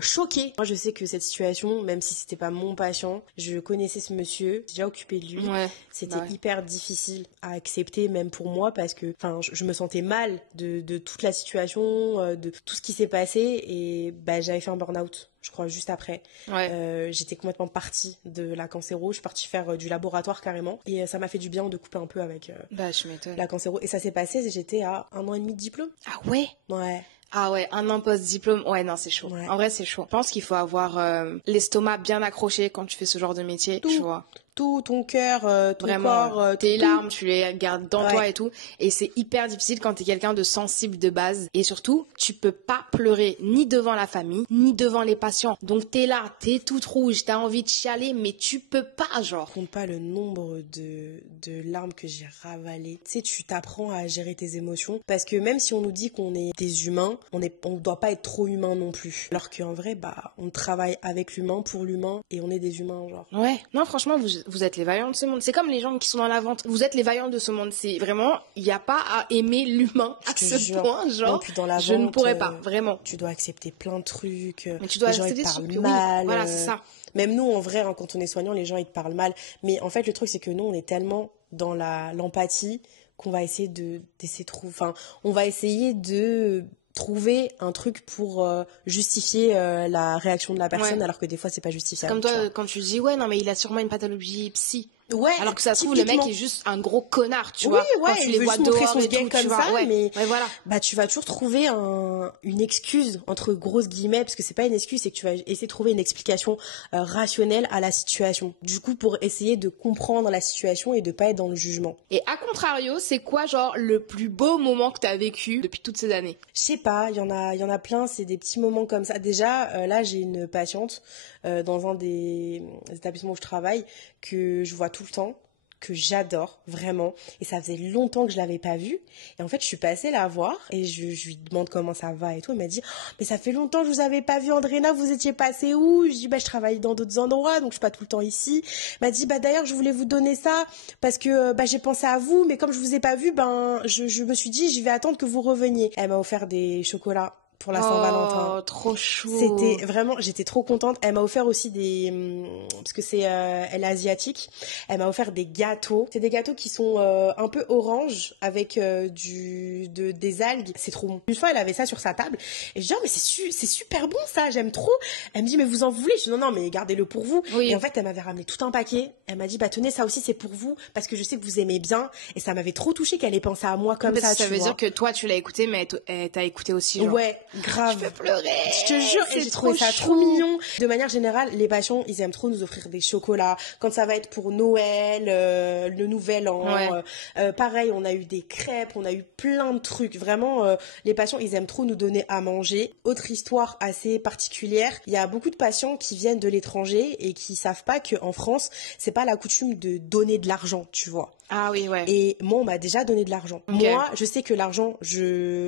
choqués. Moi, je sais que cette situation, même si c'était pas mon patient, je connaissais ce monsieur, j'ai déjà occupé de lui. Ouais. C'était Bah ouais. hyper difficile à accepter, même pour moi, parce que je me sentais mal de toute la situation, de tout ce qui s'est passé, et j'avais fait un burn-out, je crois, juste après. Ouais. J'étais complètement partie de la cancéro, je suis partie faire du laboratoire carrément, et ça m'a fait du bien de couper un peu avec Bah, je m'étonne. la cancéro. Et ça s'est passé, j'étais à 1 an et demi de diplôme. Ah ouais? Ouais. Ah ouais, un an post-diplôme, ouais, non, c'est chaud. Ouais. En vrai, c'est chaud. Je pense qu'il faut avoir l'estomac bien accroché quand tu fais ce genre de métier, tu vois. Tout, ton cœur, ton Vraiment, corps, tes tout. larmes, tu les gardes dans toi Ouais. et tout. Et c'est hyper difficile quand t'es quelqu'un de sensible de base. Et surtout, tu peux pas pleurer ni devant la famille, ni devant les patients. Donc t'es là, t'es toute rouge, t'as envie de chialer, mais tu peux pas, genre. Compte pas le nombre de larmes que j'ai ravalées. Tu sais, tu t'apprends à gérer tes émotions. Parce que même si on nous dit qu'on est des humains, on doit pas être trop humain non plus. Alors qu'en vrai, on travaille avec l'humain, pour l'humain, et on est des humains, genre. Ouais. Non, franchement, vous êtes les vaillants de ce monde. C'est comme les gens qui sont dans la vente. Vous êtes les vaillants de ce monde. C'est vraiment, il n'y a pas à aimer l'humain à ce point, genre. Non, puis dans la je vente, ne pourrais pas, vraiment. Tu dois accepter plein de trucs. Mais tu dois les gens, ils accepter te des parlent trucs, mal. oui. Voilà, c'est ça. Même nous, en vrai, hein, quand on est soignant, les gens, ils te parlent mal. Mais en fait, le truc, c'est que nous, on est tellement dans l'empathie qu'on va essayer d'essayer de trouver. Enfin, on va essayer de trouver un truc pour justifier la réaction de la personne, alors que des fois, c'est pas justifiable. Comme toi, quand tu dis, ouais, non, mais il a sûrement une pathologie psy. Ouais, alors que ça se trouve, le mec est juste un gros connard, tu vois. Oui, ouais, quand tu les il veut vois juste montrer dehors son et gay tout, comme tu ça, vois. mais voilà. Bah, tu vas toujours trouver une excuse, entre grosses guillemets, parce que c'est pas une excuse, c'est que tu vas essayer de trouver une explication rationnelle à la situation. Du coup, pour essayer de comprendre la situation et de pas être dans le jugement. Et à contrario, c'est quoi, genre, le plus beau moment que t'as vécu depuis toutes ces années? Je sais pas, il y en a plein, c'est des petits moments comme ça. Déjà, là, j'ai une patiente dans un des établissements où je travaille que je vois tout le temps, que j'adore vraiment, et ça faisait longtemps que je l'avais pas vue, et en fait je suis passée la voir et je lui demande comment ça va et tout. Elle m'a dit oh, mais ça fait longtemps que je vous avais pas vu, Andréna, vous étiez passée où? Je dis bah je travaille dans d'autres endroits donc je suis pas tout le temps ici. Elle m'a dit bah d'ailleurs je voulais vous donner ça parce que bah j'ai pensé à vous, mais comme je vous ai pas vu, ben je me suis dit je vais attendre que vous reveniez. Elle m'a offert des chocolats pour la Saint-Valentin. Oh, trop chou. C'était vraiment, j'étais trop contente. Elle m'a offert aussi parce que elle est asiatique. Elle m'a offert des gâteaux. C'est des gâteaux qui sont un peu orange avec des algues. C'est trop bon. Une fois, elle avait ça sur sa table et je dis oh, mais c'est super bon ça, j'aime trop. Elle me dit mais vous en voulez? Je dis non mais gardez-le pour vous. Oui. Et en fait, elle m'avait ramené tout un paquet. Elle m'a dit bah tenez, ça aussi c'est pour vous parce que je sais que vous aimez bien, et ça m'avait trop touchée qu'elle ait pensé à moi comme ça. Ça veut dire que toi tu l'as écouté, mais elle t'a écouté aussi, genre. Ouais, grave. Je peux pleurer. Je te jure, et j'ai trouvé ça trop mignon. De manière générale, les patients, ils aiment trop nous offrir des chocolats. Quand ça va être pour Noël, le Nouvel An, pareil, on a eu des crêpes, on a eu plein de trucs. Vraiment, les patients, ils aiment trop nous donner à manger. Autre histoire assez particulière, il y a beaucoup de patients qui viennent de l'étranger et qui savent pas qu'en France, c'est pas la coutume de donner de l'argent, tu vois. Ah oui, ouais. Et moi, on m'a déjà donné de l'argent. Okay. Moi, je sais que l'argent,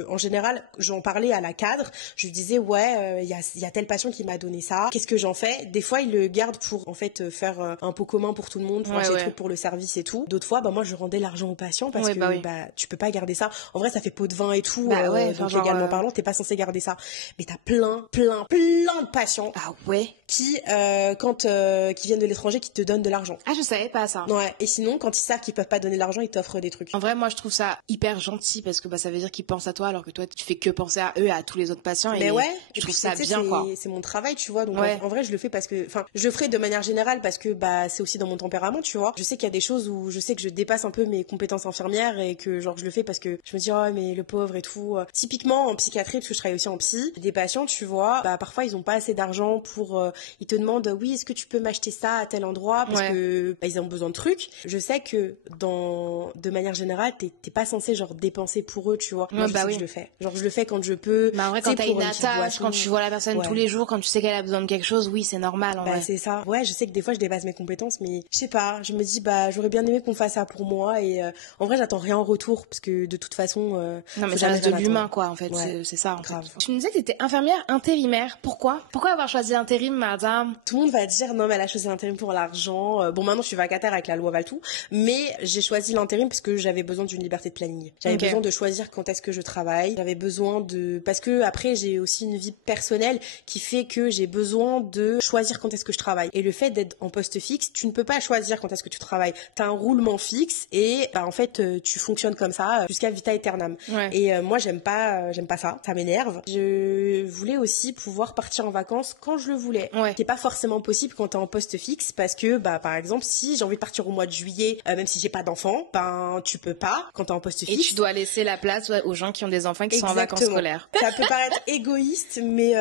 en général, j'en parlais à la cadre. Je lui disais, ouais, il y a tel patient qui m'a donné ça. Qu'est-ce que j'en fais? Des fois, ils le gardent pour, en fait, faire un pot commun pour tout le monde, pour acheter des trucs pour le service et tout. D'autres fois, bah, moi, je rendais l'argent aux patients parce que, tu peux pas garder ça. En vrai, ça fait pot de vin et tout. Donc, légalement parlant, t'es pas censé garder ça. Mais t'as plein de patients. Ah ouais? Qui viennent de l'étranger, qui te donnent de l'argent. Ah, je savais pas ça. Ouais. Et sinon, quand ils savent qu'ils peuvent pas donner de l'argent, ils t'offrent des trucs. En vrai, moi, je trouve ça hyper gentil parce que ça veut dire qu'ils pensent à toi, alors que toi, tu fais que penser à eux et à tous les autres patients. Mais ouais, je trouve ça bien, quoi. C'est mon travail, tu vois. Donc en vrai, je le fais parce que, je le ferai de manière générale parce que c'est aussi dans mon tempérament, tu vois. Je sais qu'il y a des choses où je sais que je dépasse un peu mes compétences infirmières et que genre je le fais parce que je me dis oh mais le pauvre et tout. Typiquement en psychiatrie, parce que je travaille aussi en psy, des patients, tu vois, parfois ils ont pas assez d'argent pour, ils te demandent oui est-ce que tu peux m'acheter ça à tel endroit parce que ils ont besoin de trucs. Je sais que de manière générale, t'es pas censé genre dépenser pour eux, tu vois. Moi, je le fais. Genre je le fais quand je peux. En vrai, quand t'as une attache, quand tu vois la personne tous les jours, quand tu sais qu'elle a besoin de quelque chose, oui, c'est normal. En vrai. C'est ça. Ouais, je sais que des fois je dépasse mes compétences, mais je sais pas. Je me dis j'aurais bien aimé qu'on fasse ça pour moi et en vrai j'attends rien en retour parce que de toute façon. Non mais ça reste de l'humain quoi en fait. C'est ça. En fait. Tu me disais que t'étais infirmière intérimaire. Pourquoi avoir choisi intérim, madame? Tout le monde va dire non mais elle a choisi l'intérim pour l'argent. Bon maintenant je suis vacataire avec la loi Valtou, mais j'ai choisi l'intérim parce que j'avais besoin d'une liberté de planning. J'avais besoin de choisir quand est-ce que je travaille. J'avais besoin parce que après j'ai aussi une vie personnelle qui fait que j'ai besoin de choisir quand est-ce que je travaille. Et le fait d'être en poste fixe, tu ne peux pas choisir quand est-ce que tu travailles. T'as un roulement fixe et en fait tu fonctionnes comme ça jusqu'à vita aeternam. Ouais. Et moi j'aime pas ça m'énerve. Je voulais aussi pouvoir partir en vacances quand je le voulais. Ouais. C'est pas forcément possible quand t'es en poste fixe parce que par exemple si j'ai envie de partir au mois de juillet, même si j'ai pas d'enfant, tu peux pas quand t'es en poste fixe. Et tu dois laisser la place aux gens qui ont des enfants qui sont en vacances scolaires. Ça peut paraître égoïste, mais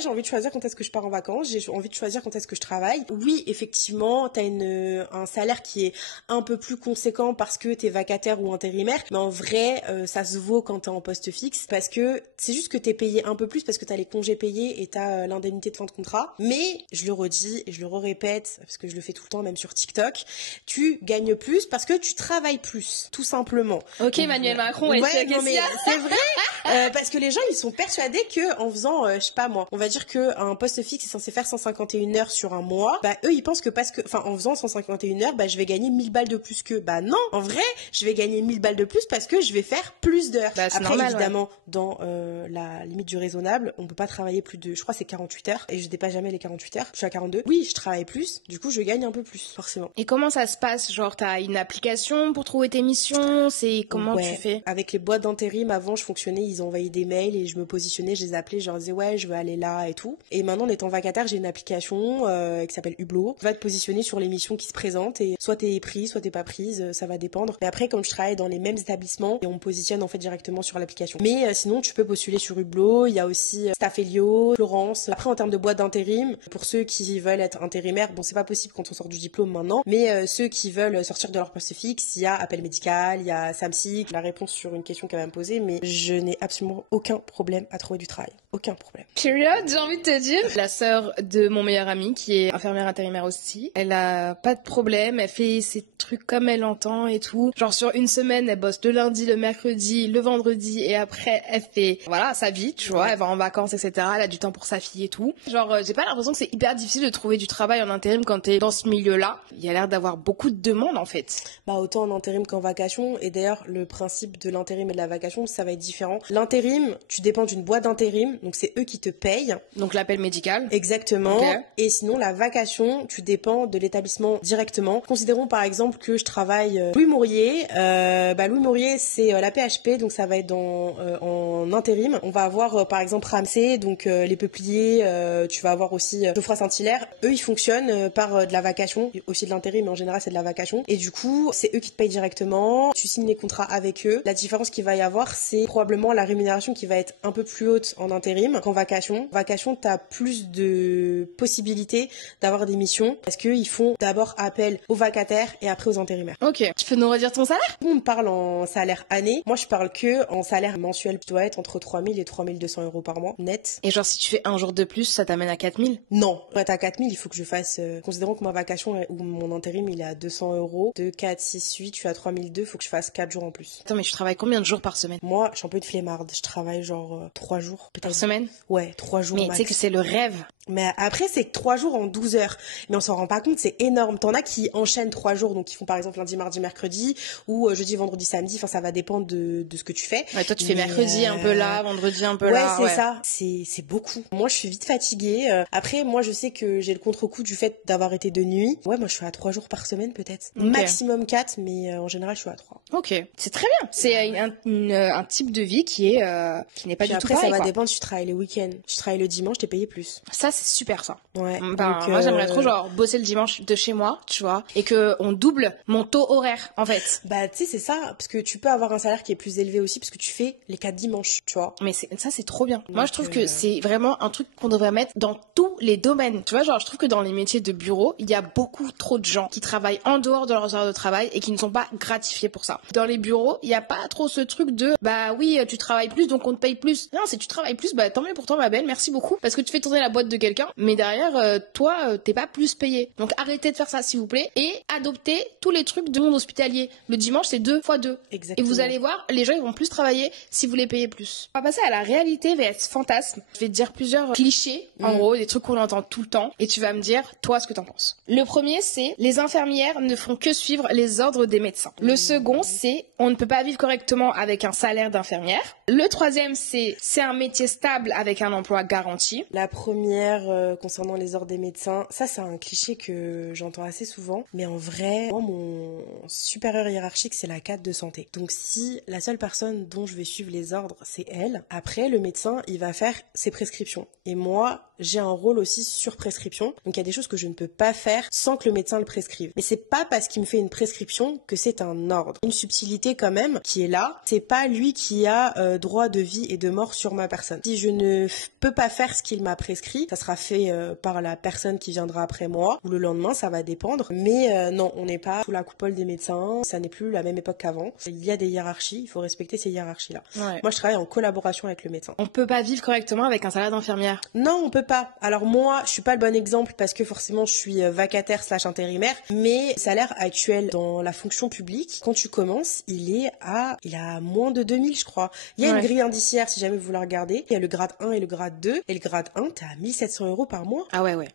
j'ai envie de choisir quand est-ce que je pars en vacances, j'ai envie de choisir quand est-ce que je travaille. Oui, effectivement, t'as un salaire qui est un peu plus conséquent parce que t'es vacataire ou intérimaire, mais en vrai, ça se vaut quand t'es en poste fixe parce que c'est juste que t'es payé un peu plus parce que t'as les congés payés et t'as l'indemnité de fin de contrat. Mais je le redis et je le répète parce que je le fais tout le temps, même sur TikTok, tu gagnes plus parce que tu travailles plus, tout simplement. Ok, Emmanuel Macron, ouais, non, mais c'est vrai. Parce que les gens, ils sont persuadés que en faisant, je sais pas moi, on va dire que un poste fixe est censé faire 151 heures sur un mois. Bah eux, ils pensent que en faisant 151 heures, bah je vais gagner 1000 balles de plus qu'eux. Bah non, en vrai, je vais gagner 1000 balles de plus parce que je vais faire plus d'heures. Bah, c'est après, normal, évidemment, dans la limite du raisonnable, on peut pas travailler plus de, je crois, c'est 48 heures et je dépasse jamais les 48 heures. Je suis à 42. Oui, je travaille plus. Du coup, je gagne un peu plus, forcément. Et comment ça se passe? Genre, t'as une application pour trouver tes missions? C'est comment tu fais? Avec les boîtes d'intérim, avant, je fonctionnais, ils envoyaient des mails et je me positionnais, je les appelais, je leur disais ouais, je veux aller là et tout. Et maintenant, en étant vacataire, j'ai une application qui s'appelle Hublot. Tu vas te positionner sur les missions qui se présentent et soit t'es pris, soit t'es pas prise, ça va dépendre. Mais après, comme je travaille dans les mêmes établissements, et on me positionne en fait directement sur l'application. Mais sinon, tu peux postuler sur Hublot. Il y a aussi Staffelio, Florence. Après, en termes de boîtes d'intérim, pour ceux qui veulent être intérimaires, bon, c'est pas possible quand on sort du diplôme maintenant, mais ceux qui veulent sortir de leur poste fixe, il y a Appel Médical, il y a Samsic. La réponse sur une question qu'elle va me poser, mais je n'ai absolument aucun problème à trouver du travail. Aucun problème. Period, j'ai envie de te dire. La sœur de mon meilleur ami, qui est infirmière intérimaire aussi, elle a pas de problème, elle fait ses trucs comme elle entend et tout. Genre sur une semaine, elle bosse le lundi, le mercredi, le vendredi, et après elle fait, voilà, sa vie, tu vois, elle va en vacances, etc. Elle a du temps pour sa fille et tout. Genre, j'ai pas l'impression que c'est hyper difficile de trouver du travail en intérim quand t'es dans ce milieu-là. Il y a l'air d'avoir beaucoup de demandes, en fait. Bah, autant en intérim qu'en vacation, et d'ailleurs, le principe de l'intérim et de la vacation, ça va être différent. L'intérim, tu dépends d'une boîte d'intérim, donc c'est eux qui te payent. Donc l'appel médical. Exactement. Okay. Et sinon, la vacation, tu dépends de l'établissement directement. Considérons par exemple que je travaille Louis Mourier. Louis Mourier, c'est la PHP, donc ça va être en intérim. On va avoir par exemple Ramsey, donc les peupliers. Tu vas avoir aussi Geoffroy Saint-Hilaire. Eux, ils fonctionnent par de la vacation, aussi de l'intérim, mais en général c'est de la vacation. Et du coup, c'est eux qui te payent directement. Tu signes les contrats avec eux. La différence qu'il va y avoir, c'est probablement la rémunération qui va être un peu plus haute en intérim qu'en vacation. Vacation, t'as plus de possibilités d'avoir des missions parce qu'ils font d'abord appel aux vacataires et après aux intérimaires. Ok. Tu peux nous redire ton salaire? Tout le monde parle en salaire année. Moi, je parle que en salaire mensuel. Tu dois être entre 3000 et 3200 euros par mois, net. Et genre, si tu fais un jour de plus, ça t'amène à 4000? Non. Pour être à 4000, il faut que je fasse, considérons que ma vacation ou mon intérim, il est à 200 euros. 2, 4, 6, 8, je suis à 3002, il faut que je fasse 4 jours en plus. Attends, mais tu travailles combien de jours par semaine? Moi, je suis un peu de flemmarde. Je travaille genre 3 jours. Par semaine? Ouais, 3 jours. Mais tu sais que c'est le rêve. Mais après, c'est que 3 jours en 12 heures. Mais on s'en rend pas compte, c'est énorme. T'en as qui enchaînent 3 jours, donc ils font par exemple lundi, mardi, mercredi, ou jeudi, vendredi, samedi. Enfin, ça va dépendre de ce que tu fais. Ouais, toi, tu fais mercredi un peu là, vendredi un peu là. Ouais, c'est ça. C'est beaucoup. Moi, je suis vite fatiguée. Après, moi, je sais que j'ai le contre-coup du fait d'avoir été de nuit. Ouais, moi, je suis à 3 jours par semaine, peut-être. Okay. Maximum 4, mais en général, je suis à 3. Ok. C'est très bien. C'est un type de vie qui n'est pas du tout pareil. Après, ça va dépendre si tu travailles les week-ends. Si tu travailles le dimanche, t'es payé plus. Ça, c'est super, ça. Ouais. Ben, moi, j'aimerais trop, genre, bosser le dimanche de chez moi, tu vois, et que on double mon taux horaire, en fait. Bah, tu sais, c'est ça, parce que tu peux avoir un salaire qui est plus élevé aussi, parce que tu fais les 4 dimanches, tu vois. Mais ça, c'est trop bien. Donc, moi, je trouve que c'est vraiment un truc qu'on devrait mettre dans tous les domaines. Tu vois, genre, je trouve que dans les métiers de bureau, il y a beaucoup trop de gens qui travaillent en dehors de leurs heures de travail et qui ne sont pas gratifiés pour ça. Dans les bureaux, il n'y a pas trop ce truc de, bah oui, tu travailles plus, donc on te paye plus. Non, si tu travailles plus, bah tant mieux pour toi, ma belle, merci beaucoup. Parce que tu fais tourner la boîte de quelqu'un, mais derrière, toi, t'es pas plus payé. Donc arrêtez de faire ça, s'il vous plaît, et adoptez tous les trucs du monde hospitalier. Le dimanche, c'est 2 x 2. Exactement. Et vous allez voir, les gens, ils vont plus travailler si vous les payez plus. On va passer à la réalité vs fantasme. Je vais te dire plusieurs clichés, en gros, des trucs qu'on entend tout le temps, et tu vas me dire, toi, ce que t'en penses. Le premier, c'est, les infirmières ne font que suivre les ordres des médecins. Le second, c'est, on ne peut pas vivre correctement avec un salaire d'infirmière. Le troisième, c'est un métier stable avec un emploi garanti. La première, concernant les ordres des médecins, ça c'est un cliché que j'entends assez souvent, mais en vrai, moi, mon supérieur hiérarchique, c'est la cadre de santé. Donc si la seule personne dont je vais suivre les ordres, c'est elle, après le médecin, il va faire ses prescriptions. Et moi, j'ai un rôle aussi sur prescription. Donc il y a des choses que je ne peux pas faire sans que le médecin le prescrive. Mais c'est pas parce qu'il me fait une prescription que c'est un ordre. Une subtilité quand même qui est là. C'est pas lui qui a droit de vie et de mort sur ma personne. Si je ne peux pas faire ce qu'il m'a prescrit, ça sera fait par la personne qui viendra après moi ou le lendemain, ça va dépendre. Mais non, on n'est pas sous la coupole des médecins. Ça n'est plus la même époque qu'avant. Il y a des hiérarchies. Il faut respecter ces hiérarchies-là. Ouais. Moi, je travaille en collaboration avec le médecin. On peut pas vivre correctement avec un salaire d'infirmière. Non, on peut pas. pas. Alors moi, je suis pas le bon exemple parce que forcément je suis vacataire / intérimaire, mais le salaire actuel dans la fonction publique, quand tu commences, il a moins de 2000 je crois. Il y a une grille indiciaire si jamais vous la regardez. Il y a le grade 1 et le grade 2. Et le grade 1, t'es à 1700 € par mois. Ah ouais. Ouais,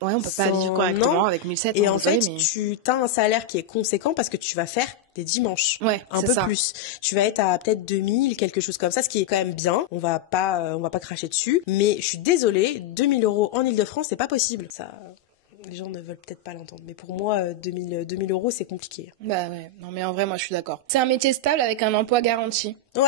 on peut pas vivre correctement avec 1700. Et en fait, tu as un salaire qui est conséquent parce que tu vas faire des dimanches. Ouais, un peu plus. Tu vas être à peut-être 2000, quelque chose comme ça, ce qui est quand même bien. On va pas cracher dessus. Mais je suis désolée, 2000 € en Île-de-France, c'est pas possible. Ça, les gens ne veulent peut-être pas l'entendre. Mais pour moi, 2000 € c'est compliqué. Bah ouais. Non mais en vrai, moi je suis d'accord. C'est un métier stable avec un emploi garanti. Ouais.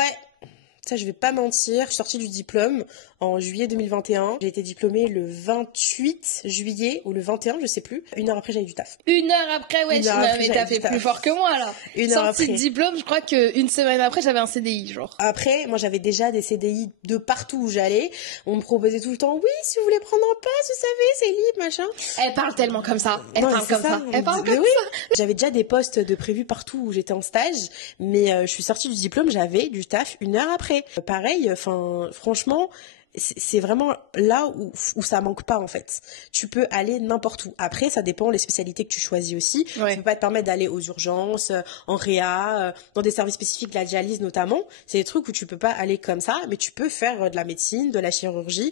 Ça, je vais pas mentir. Je suis sortie du diplôme en juillet 2021. J'ai été diplômée le 28 juillet ou le 21, je sais plus. 1 heure après, j'avais du taf. 1 heure après, ouais, mais t'as fait plus fort que moi, là. 1 heure après. Sortie de diplôme, je crois qu'une semaine après, j'avais un CDI, genre. Après, moi, j'avais déjà des CDI de partout où j'allais. On me proposait tout le temps, oui, si vous voulez prendre un poste, vous savez, c'est libre, machin. Elle parle tellement comme ça. Elle parle comme ça. J'avais déjà des postes de prévus partout où j'étais en stage, mais je suis sortie du diplôme, j'avais du taf 1 heure après. Pareil, enfin, franchement, c'est vraiment là où ça manque pas en fait. Tu peux aller n'importe où. Après, ça dépend les spécialités que tu choisis aussi. Ouais. Tu peux pas te permettre d'aller aux urgences, en réa, dans des services spécifiques, la dialyse notamment. C'est des trucs où tu peux pas aller comme ça, mais tu peux faire de la médecine, de la chirurgie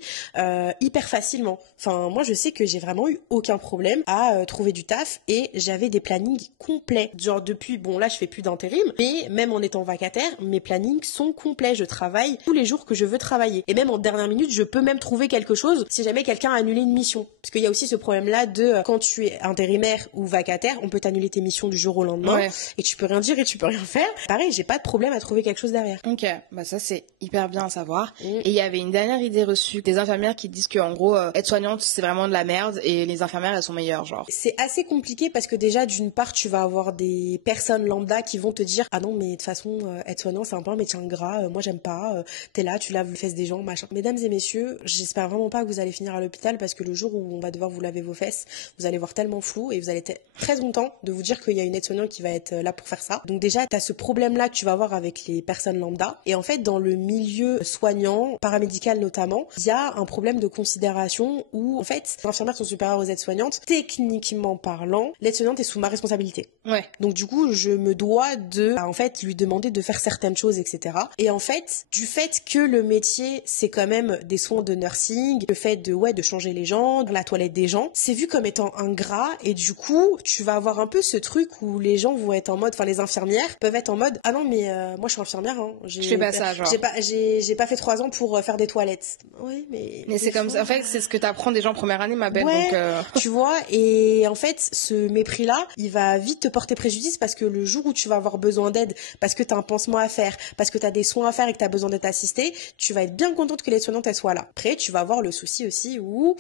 hyper facilement. Enfin, moi, je sais que j'ai vraiment eu aucun problème à trouver du taf et j'avais des plannings complets. Genre depuis, bon là, je fais plus d'intérim, mais même en étant vacataire, mes plannings sont complets. Je travaille tous les jours que je veux travailler. Et même en dernière minute, je peux même trouver quelque chose si jamais quelqu'un a annulé une mission. Parce qu'il y a aussi ce problème-là de quand tu es intérimaire ou vacataire, on peut t'annuler tes missions du jour au lendemain et tu peux rien dire et tu peux rien faire. Pareil, j'ai pas de problème à trouver quelque chose derrière. Ok, bah ça c'est hyper bien à savoir. Et il y avait une dernière idée reçue des infirmières qui disent que en gros être soignante c'est vraiment de la merde et les infirmières elles sont meilleures genre. C'est assez compliqué parce que déjà d'une part tu vas avoir des personnes lambda qui vont te dire ah non mais de toute façon être soignant c'est un peu un métier ingrat, moi j'aime pas, t'es là tu laves les fesses des gens machin. Mesdames et messieurs, j'espère vraiment pas que vous allez finir à l'hôpital parce que le jour où on va devoir vous laver vos fesses, vous allez voir tellement flou et vous allez être très content de vous dire qu'il y a une aide-soignante qui va être là pour faire ça. Donc déjà, t'as ce problème-là que tu vas avoir avec les personnes lambda. Et en fait, dans le milieu soignant, paramédical notamment, il y a un problème de considération où en fait, les infirmières sont supérieures aux aides-soignantes. Techniquement parlant, l'aide-soignante est sous ma responsabilité. Ouais. Donc du coup, je me dois de, en fait, lui demander de faire certaines choses, etc. Et en fait, du fait que le métier, c'est quand même des soins de nursing, le fait de changer les gens, la toilette des gens, c'est vu comme étant ingrat et du coup, tu vas avoir un peu ce truc où les gens vont être en mode, enfin les infirmières peuvent être en mode ah non mais moi je suis infirmière, hein, je fais pas ça genre. J'ai pas fait 3 ans pour faire des toilettes. Oui, mais c'est comme ça. En fait, c'est ce que t'apprends déjà en première année, ma belle. Ouais, donc tu vois, et en fait, ce mépris-là, il va vite te porter préjudice parce que le jour où tu vas avoir besoin d'aide, parce que t'as un pansement à faire, parce que t'as des soins à faire et que t'as besoin d'être assistée, tu vas être bien contente que les soignantes elles soient là. Après, tu vas avoir le souci aussi où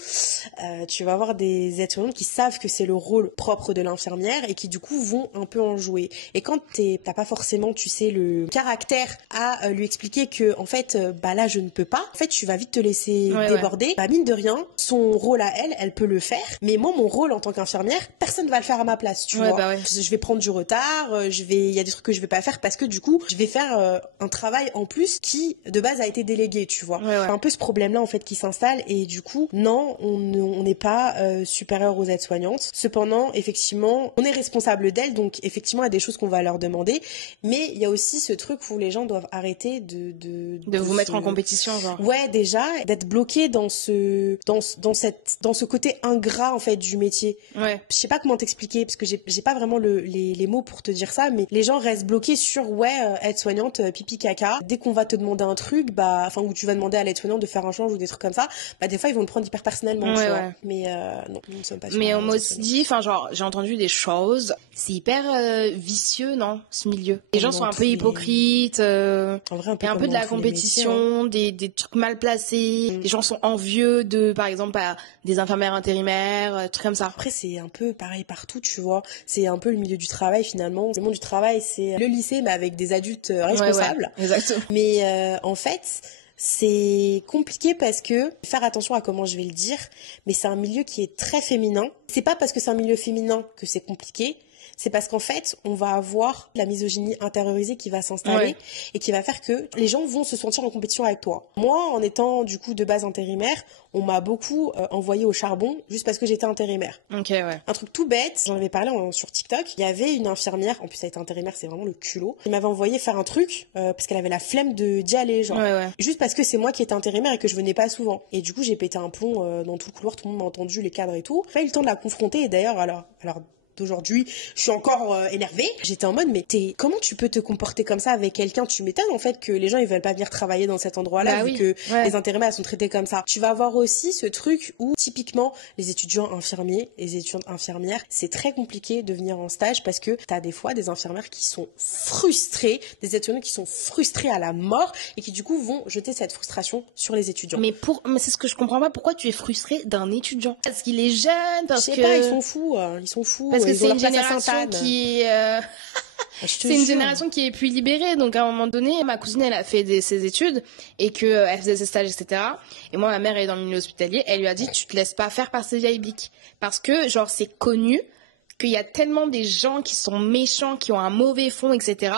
tu vas avoir des aides-soignantes qui savent que c'est le rôle propre de l'infirmière et qui du coup vont un peu en jouer. Et quand t'as pas forcément, tu sais, le caractère à lui expliquer que en fait, bah là je ne peux pas. En fait, tu vas vite te laisser déborder. Ouais. Bah mine de rien, son rôle à elle peut le faire. Mais moi, mon rôle en tant qu'infirmière, personne va le faire à ma place, tu vois. Bah ouais. Je vais prendre du retard, il y a des trucs que je vais pas faire parce que du coup, je vais faire un travail en plus qui de base a été délégué, tu vois. Ouais. Un peu ce problème-là en fait qui s'installe et du coup, non, on n'est pas supérieur aux aides-soignantes. Cependant, effectivement, on est responsable d'elles, donc effectivement, il y a des choses qu'on va leur demander, mais il y a aussi ce truc où les gens doivent arrêter de vous mettre en compétition, genre. Ouais, déjà, d'être bloqué dans ce côté ingrat en fait du métier. Ouais. Je sais pas comment t'expliquer parce que j'ai pas vraiment les mots pour te dire ça, mais les gens restent bloqués sur aide-soignante pipi caca. Dès qu'on va te demander un truc, où tu vas demander à l'aide-soignante de faire un change ou des trucs comme ça, des fois ils vont le prendre hyper personnellement, tu vois. Mais non, nous ne sommes pas. Mais on m'a aussi dit, j'ai entendu des choses. C'est hyper vicieux, non, ce milieu. Les gens sont un peu hypocrites. En vrai, un peu de la compétition, métiers, des trucs mal placés. Les gens sont envieux de, par exemple, des infirmières intérimaires, trucs comme ça. Après, c'est un peu pareil partout, tu vois. C'est un peu le milieu du travail finalement. Le monde du travail, c'est le lycée, mais avec des adultes responsables. Ouais, exactement. Mais en fait, c'est compliqué parce que, faire attention à comment je vais le dire, mais c'est un milieu qui est très féminin. C'est pas parce que c'est un milieu féminin que c'est compliqué. C'est parce qu'en fait, on va avoir la misogynie intériorisée qui va s'installer et qui va faire que les gens vont se sentir en compétition avec toi. Moi, en étant du coup de base intérimaire, on m'a beaucoup envoyé au charbon juste parce que j'étais intérimaire. Ok, ouais. Un truc tout bête, j'en avais parlé sur TikTok, il y avait une infirmière, en plus elle était intérimaire, c'est vraiment le culot, qui m'avait envoyé faire un truc parce qu'elle avait la flemme d'y aller, genre. Ouais. Juste parce que c'est moi qui étais intérimaire et que je venais pas souvent. Et du coup, j'ai pété un plomb dans tout le couloir, tout le monde m'a entendu, les cadres et tout. J'ai pas eu le temps de la confronter et d'ailleurs, alors d'aujourd'hui, je suis encore énervée. J'étais en mode, mais comment tu peux te comporter comme ça avec quelqu'un? Tu m'étonnes en fait que les gens ils veulent pas venir travailler dans cet endroit-là vu que les intérimaires sont traités comme ça. Tu vas avoir aussi ce truc où typiquement les étudiants infirmiers, les étudiantes infirmières, c'est très compliqué de venir en stage parce que t'as des fois des infirmières qui sont frustrées, des étudiants qui sont frustrés à la mort et qui du coup vont jeter cette frustration sur les étudiants. Mais c'est ce que je comprends pas. Pourquoi tu es frustré d'un étudiant? Parce qu'il est jeune, parce que... Je sais pas, ils sont fous. Parce que c'est une génération qui c'est une génération qui est plus libérée. Donc à un moment donné, ma cousine elle a fait ses études et que elle faisait ses stages, etc. Et moi ma mère elle est dans le milieu hospitalier. Elle lui a dit tu te laisses pas faire par ces vieilles biques parce que genre c'est connu qu'il y a tellement des gens qui sont méchants, qui ont un mauvais fond, etc.,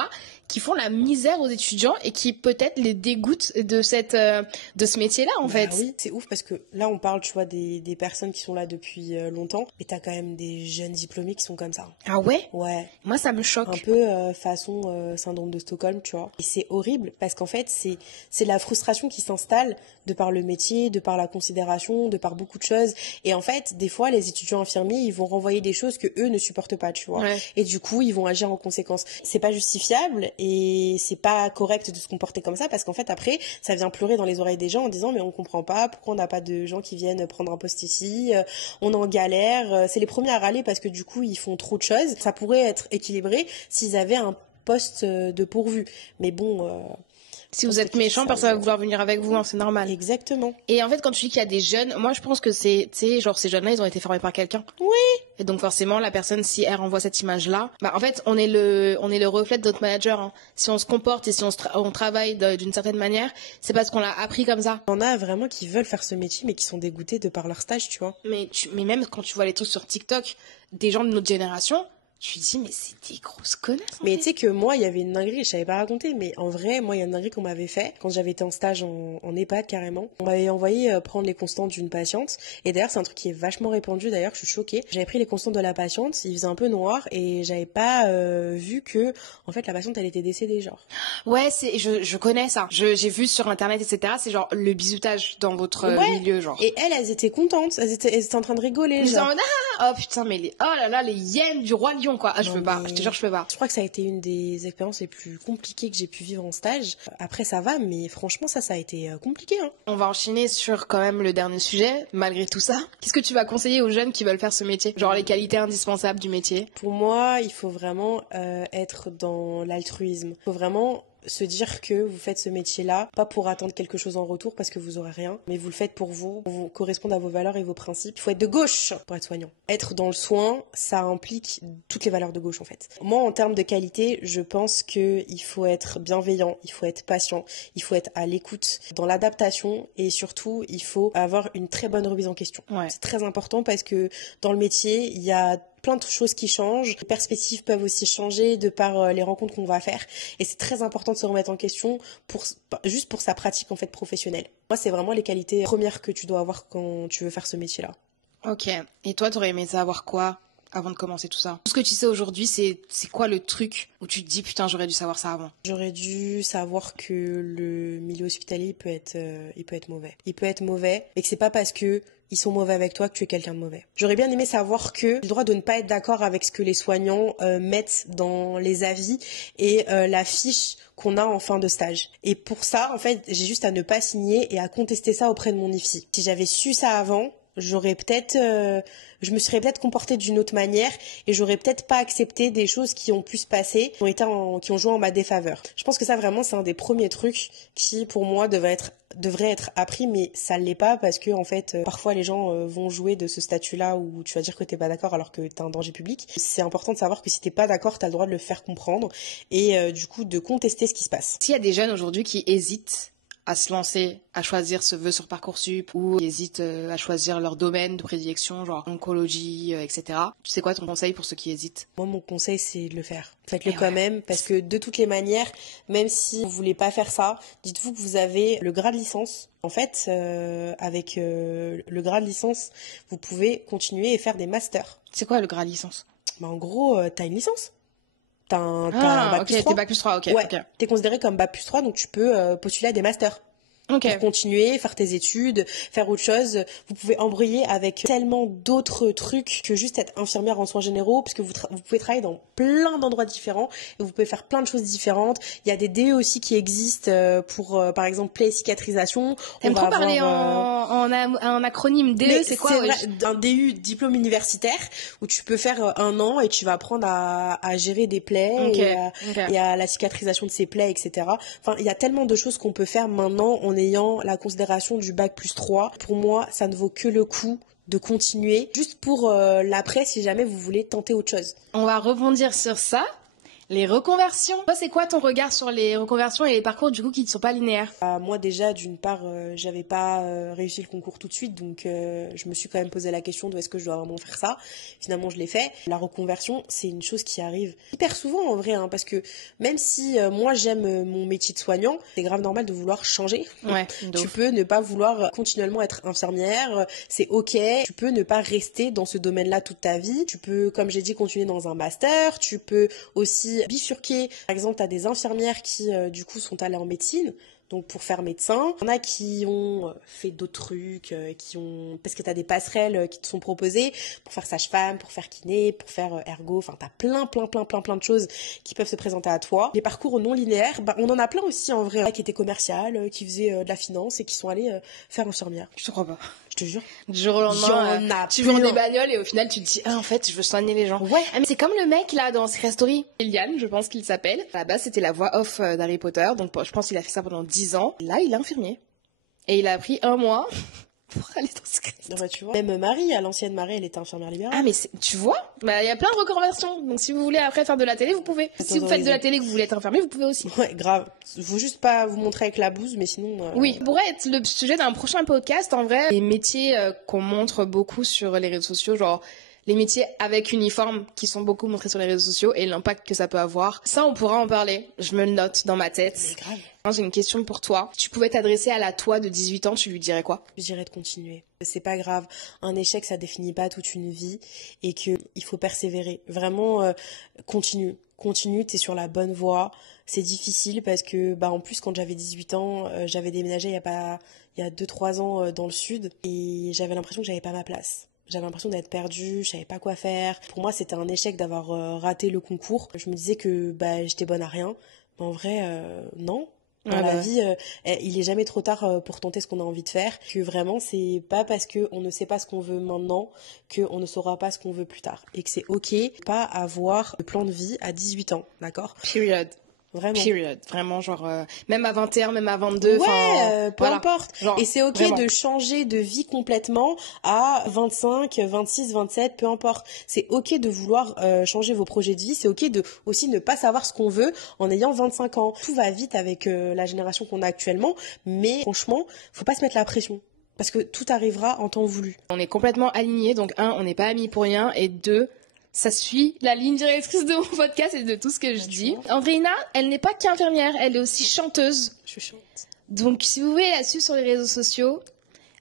qui font la misère aux étudiants et qui peut-être les dégoûtent de ce métier-là, en fait. Oui, c'est ouf parce que là, on parle, tu vois, des personnes qui sont là depuis longtemps, mais t'as quand même des jeunes diplômés qui sont comme ça. Ah ouais? Ouais. Moi, ça me choque. Un peu façon syndrome de Stockholm, tu vois. Et c'est horrible parce qu'en fait, c'est la frustration qui s'installe de par le métier, de par la considération, de par beaucoup de choses. Et en fait, des fois, les étudiants infirmiers, ils vont renvoyer des choses que eux ne supportent pas, tu vois. Ouais. Et du coup, ils vont agir en conséquence. C'est pas justifiable et c'est pas correct de se comporter comme ça parce qu'en fait, après, ça vient pleurer dans les oreilles des gens en disant mais on comprend pas pourquoi on n'a pas de gens qui viennent prendre un poste ici, on est en galère. C'est les premiers à râler parce que du coup, ils font trop de choses. Ça pourrait être équilibré s'ils avaient un poste de pourvu. Mais bon... si vous êtes méchant, personne va vouloir venir avec vous, hein, c'est normal. Exactement. Et en fait, quand tu dis qu'il y a des jeunes, moi je pense que c'est, tu sais, genre ces jeunes-là, ils ont été formés par quelqu'un. Oui. Et donc forcément, la personne, si elle renvoie cette image-là, bah en fait, on est le reflet de notre manager. Hein. Si on se comporte et si on travaille d'une certaine manière, c'est parce qu'on l'a appris comme ça. Il y en a vraiment qui veulent faire ce métier, mais qui sont dégoûtés de par leur stage, tu vois. Mais même quand tu vois les trucs sur TikTok, des gens de notre génération, je me dis, mais c'est des grosses connasses. Mais tu sais que moi, il y avait une dinguerie, je savais pas raconter, mais en vrai, moi, il y a une dinguerie qu'on m'avait fait quand j'avais été en stage en EHPAD carrément. On m'avait envoyé prendre les constantes d'une patiente. Et d'ailleurs, c'est un truc qui est vachement répandu, d'ailleurs, je suis choquée. J'avais pris les constantes de la patiente, il faisait un peu noir et j'avais pas vu que, en fait, la patiente, elle était décédée, genre. Ouais, je connais ça. J'ai vu sur internet, etc. C'est genre le bisoutage dans votre milieu, genre. Et elles étaient contentes, elles étaient en train de rigoler, genre. Oh putain, mais oh là là, les hyènes du roi lion, quoi. Ah, je peux pas. Je te jure, je peux pas. Je crois que ça a été une des expériences les plus compliquées que j'ai pu vivre en stage. Après, ça va, mais franchement, ça a été compliqué, hein. On va enchaîner sur quand même le dernier sujet, malgré tout ça. Qu'est-ce que tu vas conseiller aux jeunes qui veulent faire ce métier? Genre les qualités indispensables du métier? Pour moi, il faut vraiment être dans l'altruisme. Il faut vraiment se dire que vous faites ce métier-là, pas pour attendre quelque chose en retour parce que vous aurez rien, mais vous le faites pour vous correspondre à vos valeurs et vos principes. Il faut être de gauche pour être soignant. Être dans le soin, ça implique toutes les valeurs de gauche en fait. Moi, en termes de qualité, je pense que il faut être bienveillant, il faut être patient, il faut être à l'écoute, dans l'adaptation et surtout, il faut avoir une très bonne remise en question. Ouais. C'est très important parce que dans le métier, il y a plein de choses qui changent, les perspectives peuvent aussi changer de par les rencontres qu'on va faire et c'est très important de se remettre en question juste pour sa pratique en fait professionnelle. Moi, c'est vraiment les qualités premières que tu dois avoir quand tu veux faire ce métier-là. Ok. Et toi, t'aurais aimé savoir quoi avant de commencer tout ça? Tout ce que tu sais aujourd'hui, c'est quoi le truc où tu te dis putain, j'aurais dû savoir ça avant? J'aurais dû savoir que le milieu hospitalier il peut être mauvais. Il peut être mauvais et que c'est pas parce que ils sont mauvais avec toi que tu es quelqu'un de mauvais. J'aurais bien aimé savoir que j'ai le droit de ne pas être d'accord avec ce que les soignants mettent dans les avis et la fiche qu'on a en fin de stage. Et pour ça, en fait, j'ai juste à ne pas signer et à contester ça auprès de mon IFSI. Si j'avais su ça avant, je me serais peut-être comportée d'une autre manière et j'aurais peut-être pas accepté des choses qui ont pu se passer, qui ont joué en ma défaveur. Je pense que ça vraiment c'est un des premiers trucs qui pour moi devrait être appris, mais ça l'est pas parce que en fait parfois les gens vont jouer de ce statut-là où tu vas dire que t'es pas d'accord alors que t'es un danger public. C'est important de savoir que si t'es pas d'accord, t'as le droit de le faire comprendre et du coup de contester ce qui se passe. S'il y a des jeunes aujourd'hui qui hésitent à se lancer, à choisir ce vœu sur Parcoursup ou qui hésitent à choisir leur domaine de prédilection, genre oncologie, etc. Tu sais quoi ton conseil pour ceux qui hésitent? Moi, mon conseil, c'est de le faire. Faites-le quand même, parce que de toutes les manières, même si vous voulez pas faire ça, dites-vous que vous avez le grade licence. En fait, avec le grade licence, vous pouvez continuer et faire des masters. C'est quoi le grade licence? En gros, t'as une licence. T'as un bac plus 3. T'es bac plus 3, ok. Ouais, okay. T'es considéré comme bac plus 3, donc tu peux postuler à des masters. Pour continuer, faire tes études, faire autre chose. Vous pouvez embrayer avec tellement d'autres trucs que juste être infirmière en soins généraux, puisque vous pouvez travailler dans plein d'endroits différents et vous pouvez faire plein de choses différentes. Il y a des DE aussi qui existent pour, par exemple, plaie et cicatrisation. T'aimes trop parler en acronyme. DE, c'est quoi? Un DU, diplôme universitaire, où tu peux faire 1 an et tu vas apprendre à gérer des plaies et à la cicatrisation de ces plaies, etc. Enfin, il y a tellement de choses qu'on peut faire maintenant en ayant la considération du bac plus 3. Pour moi, ça ne vaut que le coup de continuer, juste pour l'après, si jamais vous voulez tenter autre chose. On va rebondir sur ça. Les reconversions. Toi, c'est quoi ton regard sur les reconversions et les parcours du coup qui ne sont pas linéaires? Moi déjà, d'une part, j'avais pas réussi le concours tout de suite, donc je me suis quand même posé la question de est-ce que je dois vraiment faire ça. Finalement, je l'ai fait. La reconversion, c'est une chose qui arrive hyper souvent en vrai, parce que même si moi j'aime mon métier de soignant, c'est grave normal de vouloir changer. Ouais. Tu peux ne pas vouloir continuellement être infirmière, c'est ok. Tu peux ne pas rester dans ce domaine-là toute ta vie. Tu peux, comme j'ai dit, continuer dans un master. Tu peux aussi bifurquer. Par exemple, tu as des infirmières qui, du coup, sont allées en médecine. Donc pour faire médecin, il y en a qui ont fait d'autres trucs, parce que tu as des passerelles qui te sont proposées pour faire sage-femme, pour faire kiné, pour faire ergo, enfin tu as plein de choses qui peuvent se présenter à toi. Les parcours non linéaires, on en a plein aussi en vrai, qui étaient commerciales, qui faisaient de la finance et qui sont allés faire infirmière. Je te crois pas. Je te jure. Du jour au lendemain, tu vends des bagnoles et au final tu te dis en fait je veux soigner les gens. Ouais. Mais c'est comme le mec là dans Secret Story, Eliane, je pense qu'il s'appelle. À la base c'était la voix off d'Harry Potter, donc je pense qu'il a fait ça pendant 10 ans. Là il est infirmier et il a pris 1 mois pour aller dans Secret Story. Tu vois. Même Marie, l'ancienne Marie, elle était infirmière libérale. Ah mais tu vois, il y a plein de reconversions. Donc si vous voulez après faire de la télé, vous pouvez. Si vous faites de la télé que vous voulez être infirmier, vous pouvez aussi. Ouais, grave. Faut juste pas vous montrer avec la blouse, mais sinon. Oui, pourrait être le sujet d'un prochain podcast en vrai. Les métiers qu'on montre beaucoup sur les réseaux sociaux, genre les métiers avec uniforme qui sont beaucoup montrés sur les réseaux sociaux et l'impact que ça peut avoir. Ça, on pourra en parler. Je me le note dans ma tête. C'est grave. J'ai une question pour toi. Tu pouvais t'adresser à la toi de 18 ans, tu lui dirais quoi? Je dirais de continuer. C'est pas grave. Un échec, ça définit pas toute une vie et que il faut persévérer. Vraiment, continue. Continue, t'es sur la bonne voie. C'est difficile parce que, en plus, quand j'avais 18 ans, j'avais déménagé il y a 2-3 ans dans le sud et j'avais l'impression que j'avais pas ma place. J'avais l'impression d'être perdue, je savais pas quoi faire. Pour moi, c'était un échec d'avoir raté le concours. Je me disais que j'étais bonne à rien. Mais en vrai, non. Dans la vie, il est jamais trop tard pour tenter ce qu'on a envie de faire. Que vraiment, c'est pas parce que on ne sait pas ce qu'on veut maintenant qu'on ne saura pas ce qu'on veut plus tard. Et que c'est ok, pas avoir le plan de vie à 18 ans, d'accord? Period. Vraiment. Period. Vraiment, genre, même à 21, même à 22. Ouais, peu importe. Genre, et c'est ok vraiment. De changer de vie complètement à 25, 26, 27, peu importe. C'est ok de vouloir changer vos projets de vie. C'est ok de aussi ne pas savoir ce qu'on veut en ayant 25 ans. Tout va vite avec la génération qu'on a actuellement. Mais franchement, faut pas se mettre la pression. Parce que tout arrivera en temps voulu. On est complètement alignés. Donc, 1, on n'est pas amis pour rien. Et 2, ça suit la ligne directrice de mon podcast et de tout ce que je dis. Andréina, elle n'est pas qu'infirmière, elle est aussi chanteuse. Je chante. Donc, si vous voulez la suivre sur les réseaux sociaux,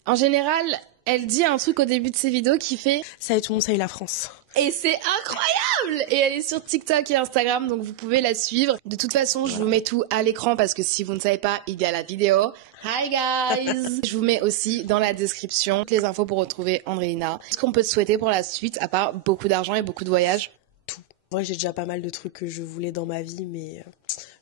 en général, elle dit un truc au début de ses vidéos qui fait « Salut tout le monde, salut la France ». Et c'est incroyable! Et elle est sur TikTok et Instagram, donc vous pouvez la suivre. De toute façon, je vous mets tout à l'écran parce que si vous ne savez pas, il y a la vidéo. Hi guys! Je vous mets aussi dans la description toutes les infos pour retrouver Andréina. Qu'est-ce qu'on peut te souhaiter pour la suite, à part beaucoup d'argent et beaucoup de voyages? Tout. En vrai, j'ai déjà pas mal de trucs que je voulais dans ma vie, mais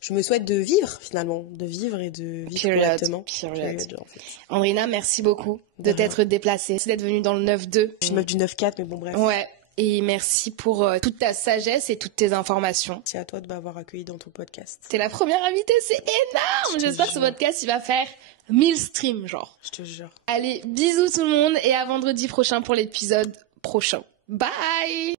je me souhaite de vivre finalement, de vivre et de vivre correctement. Period, en fait. Andréina, merci beaucoup de t'être déplacée, merci d'être venue dans le 9-2. Je suis une meuf du 9-4, mais bon bref. Ouais. Et merci pour toute ta sagesse et toutes tes informations. C'est à toi de m'avoir accueilli dans ton podcast. T'es la première invitée, c'est énorme! J'espère que ce podcast, il va faire 1000 streams, genre. Je te jure. Allez, bisous tout le monde et à vendredi prochain pour l'épisode prochain. Bye!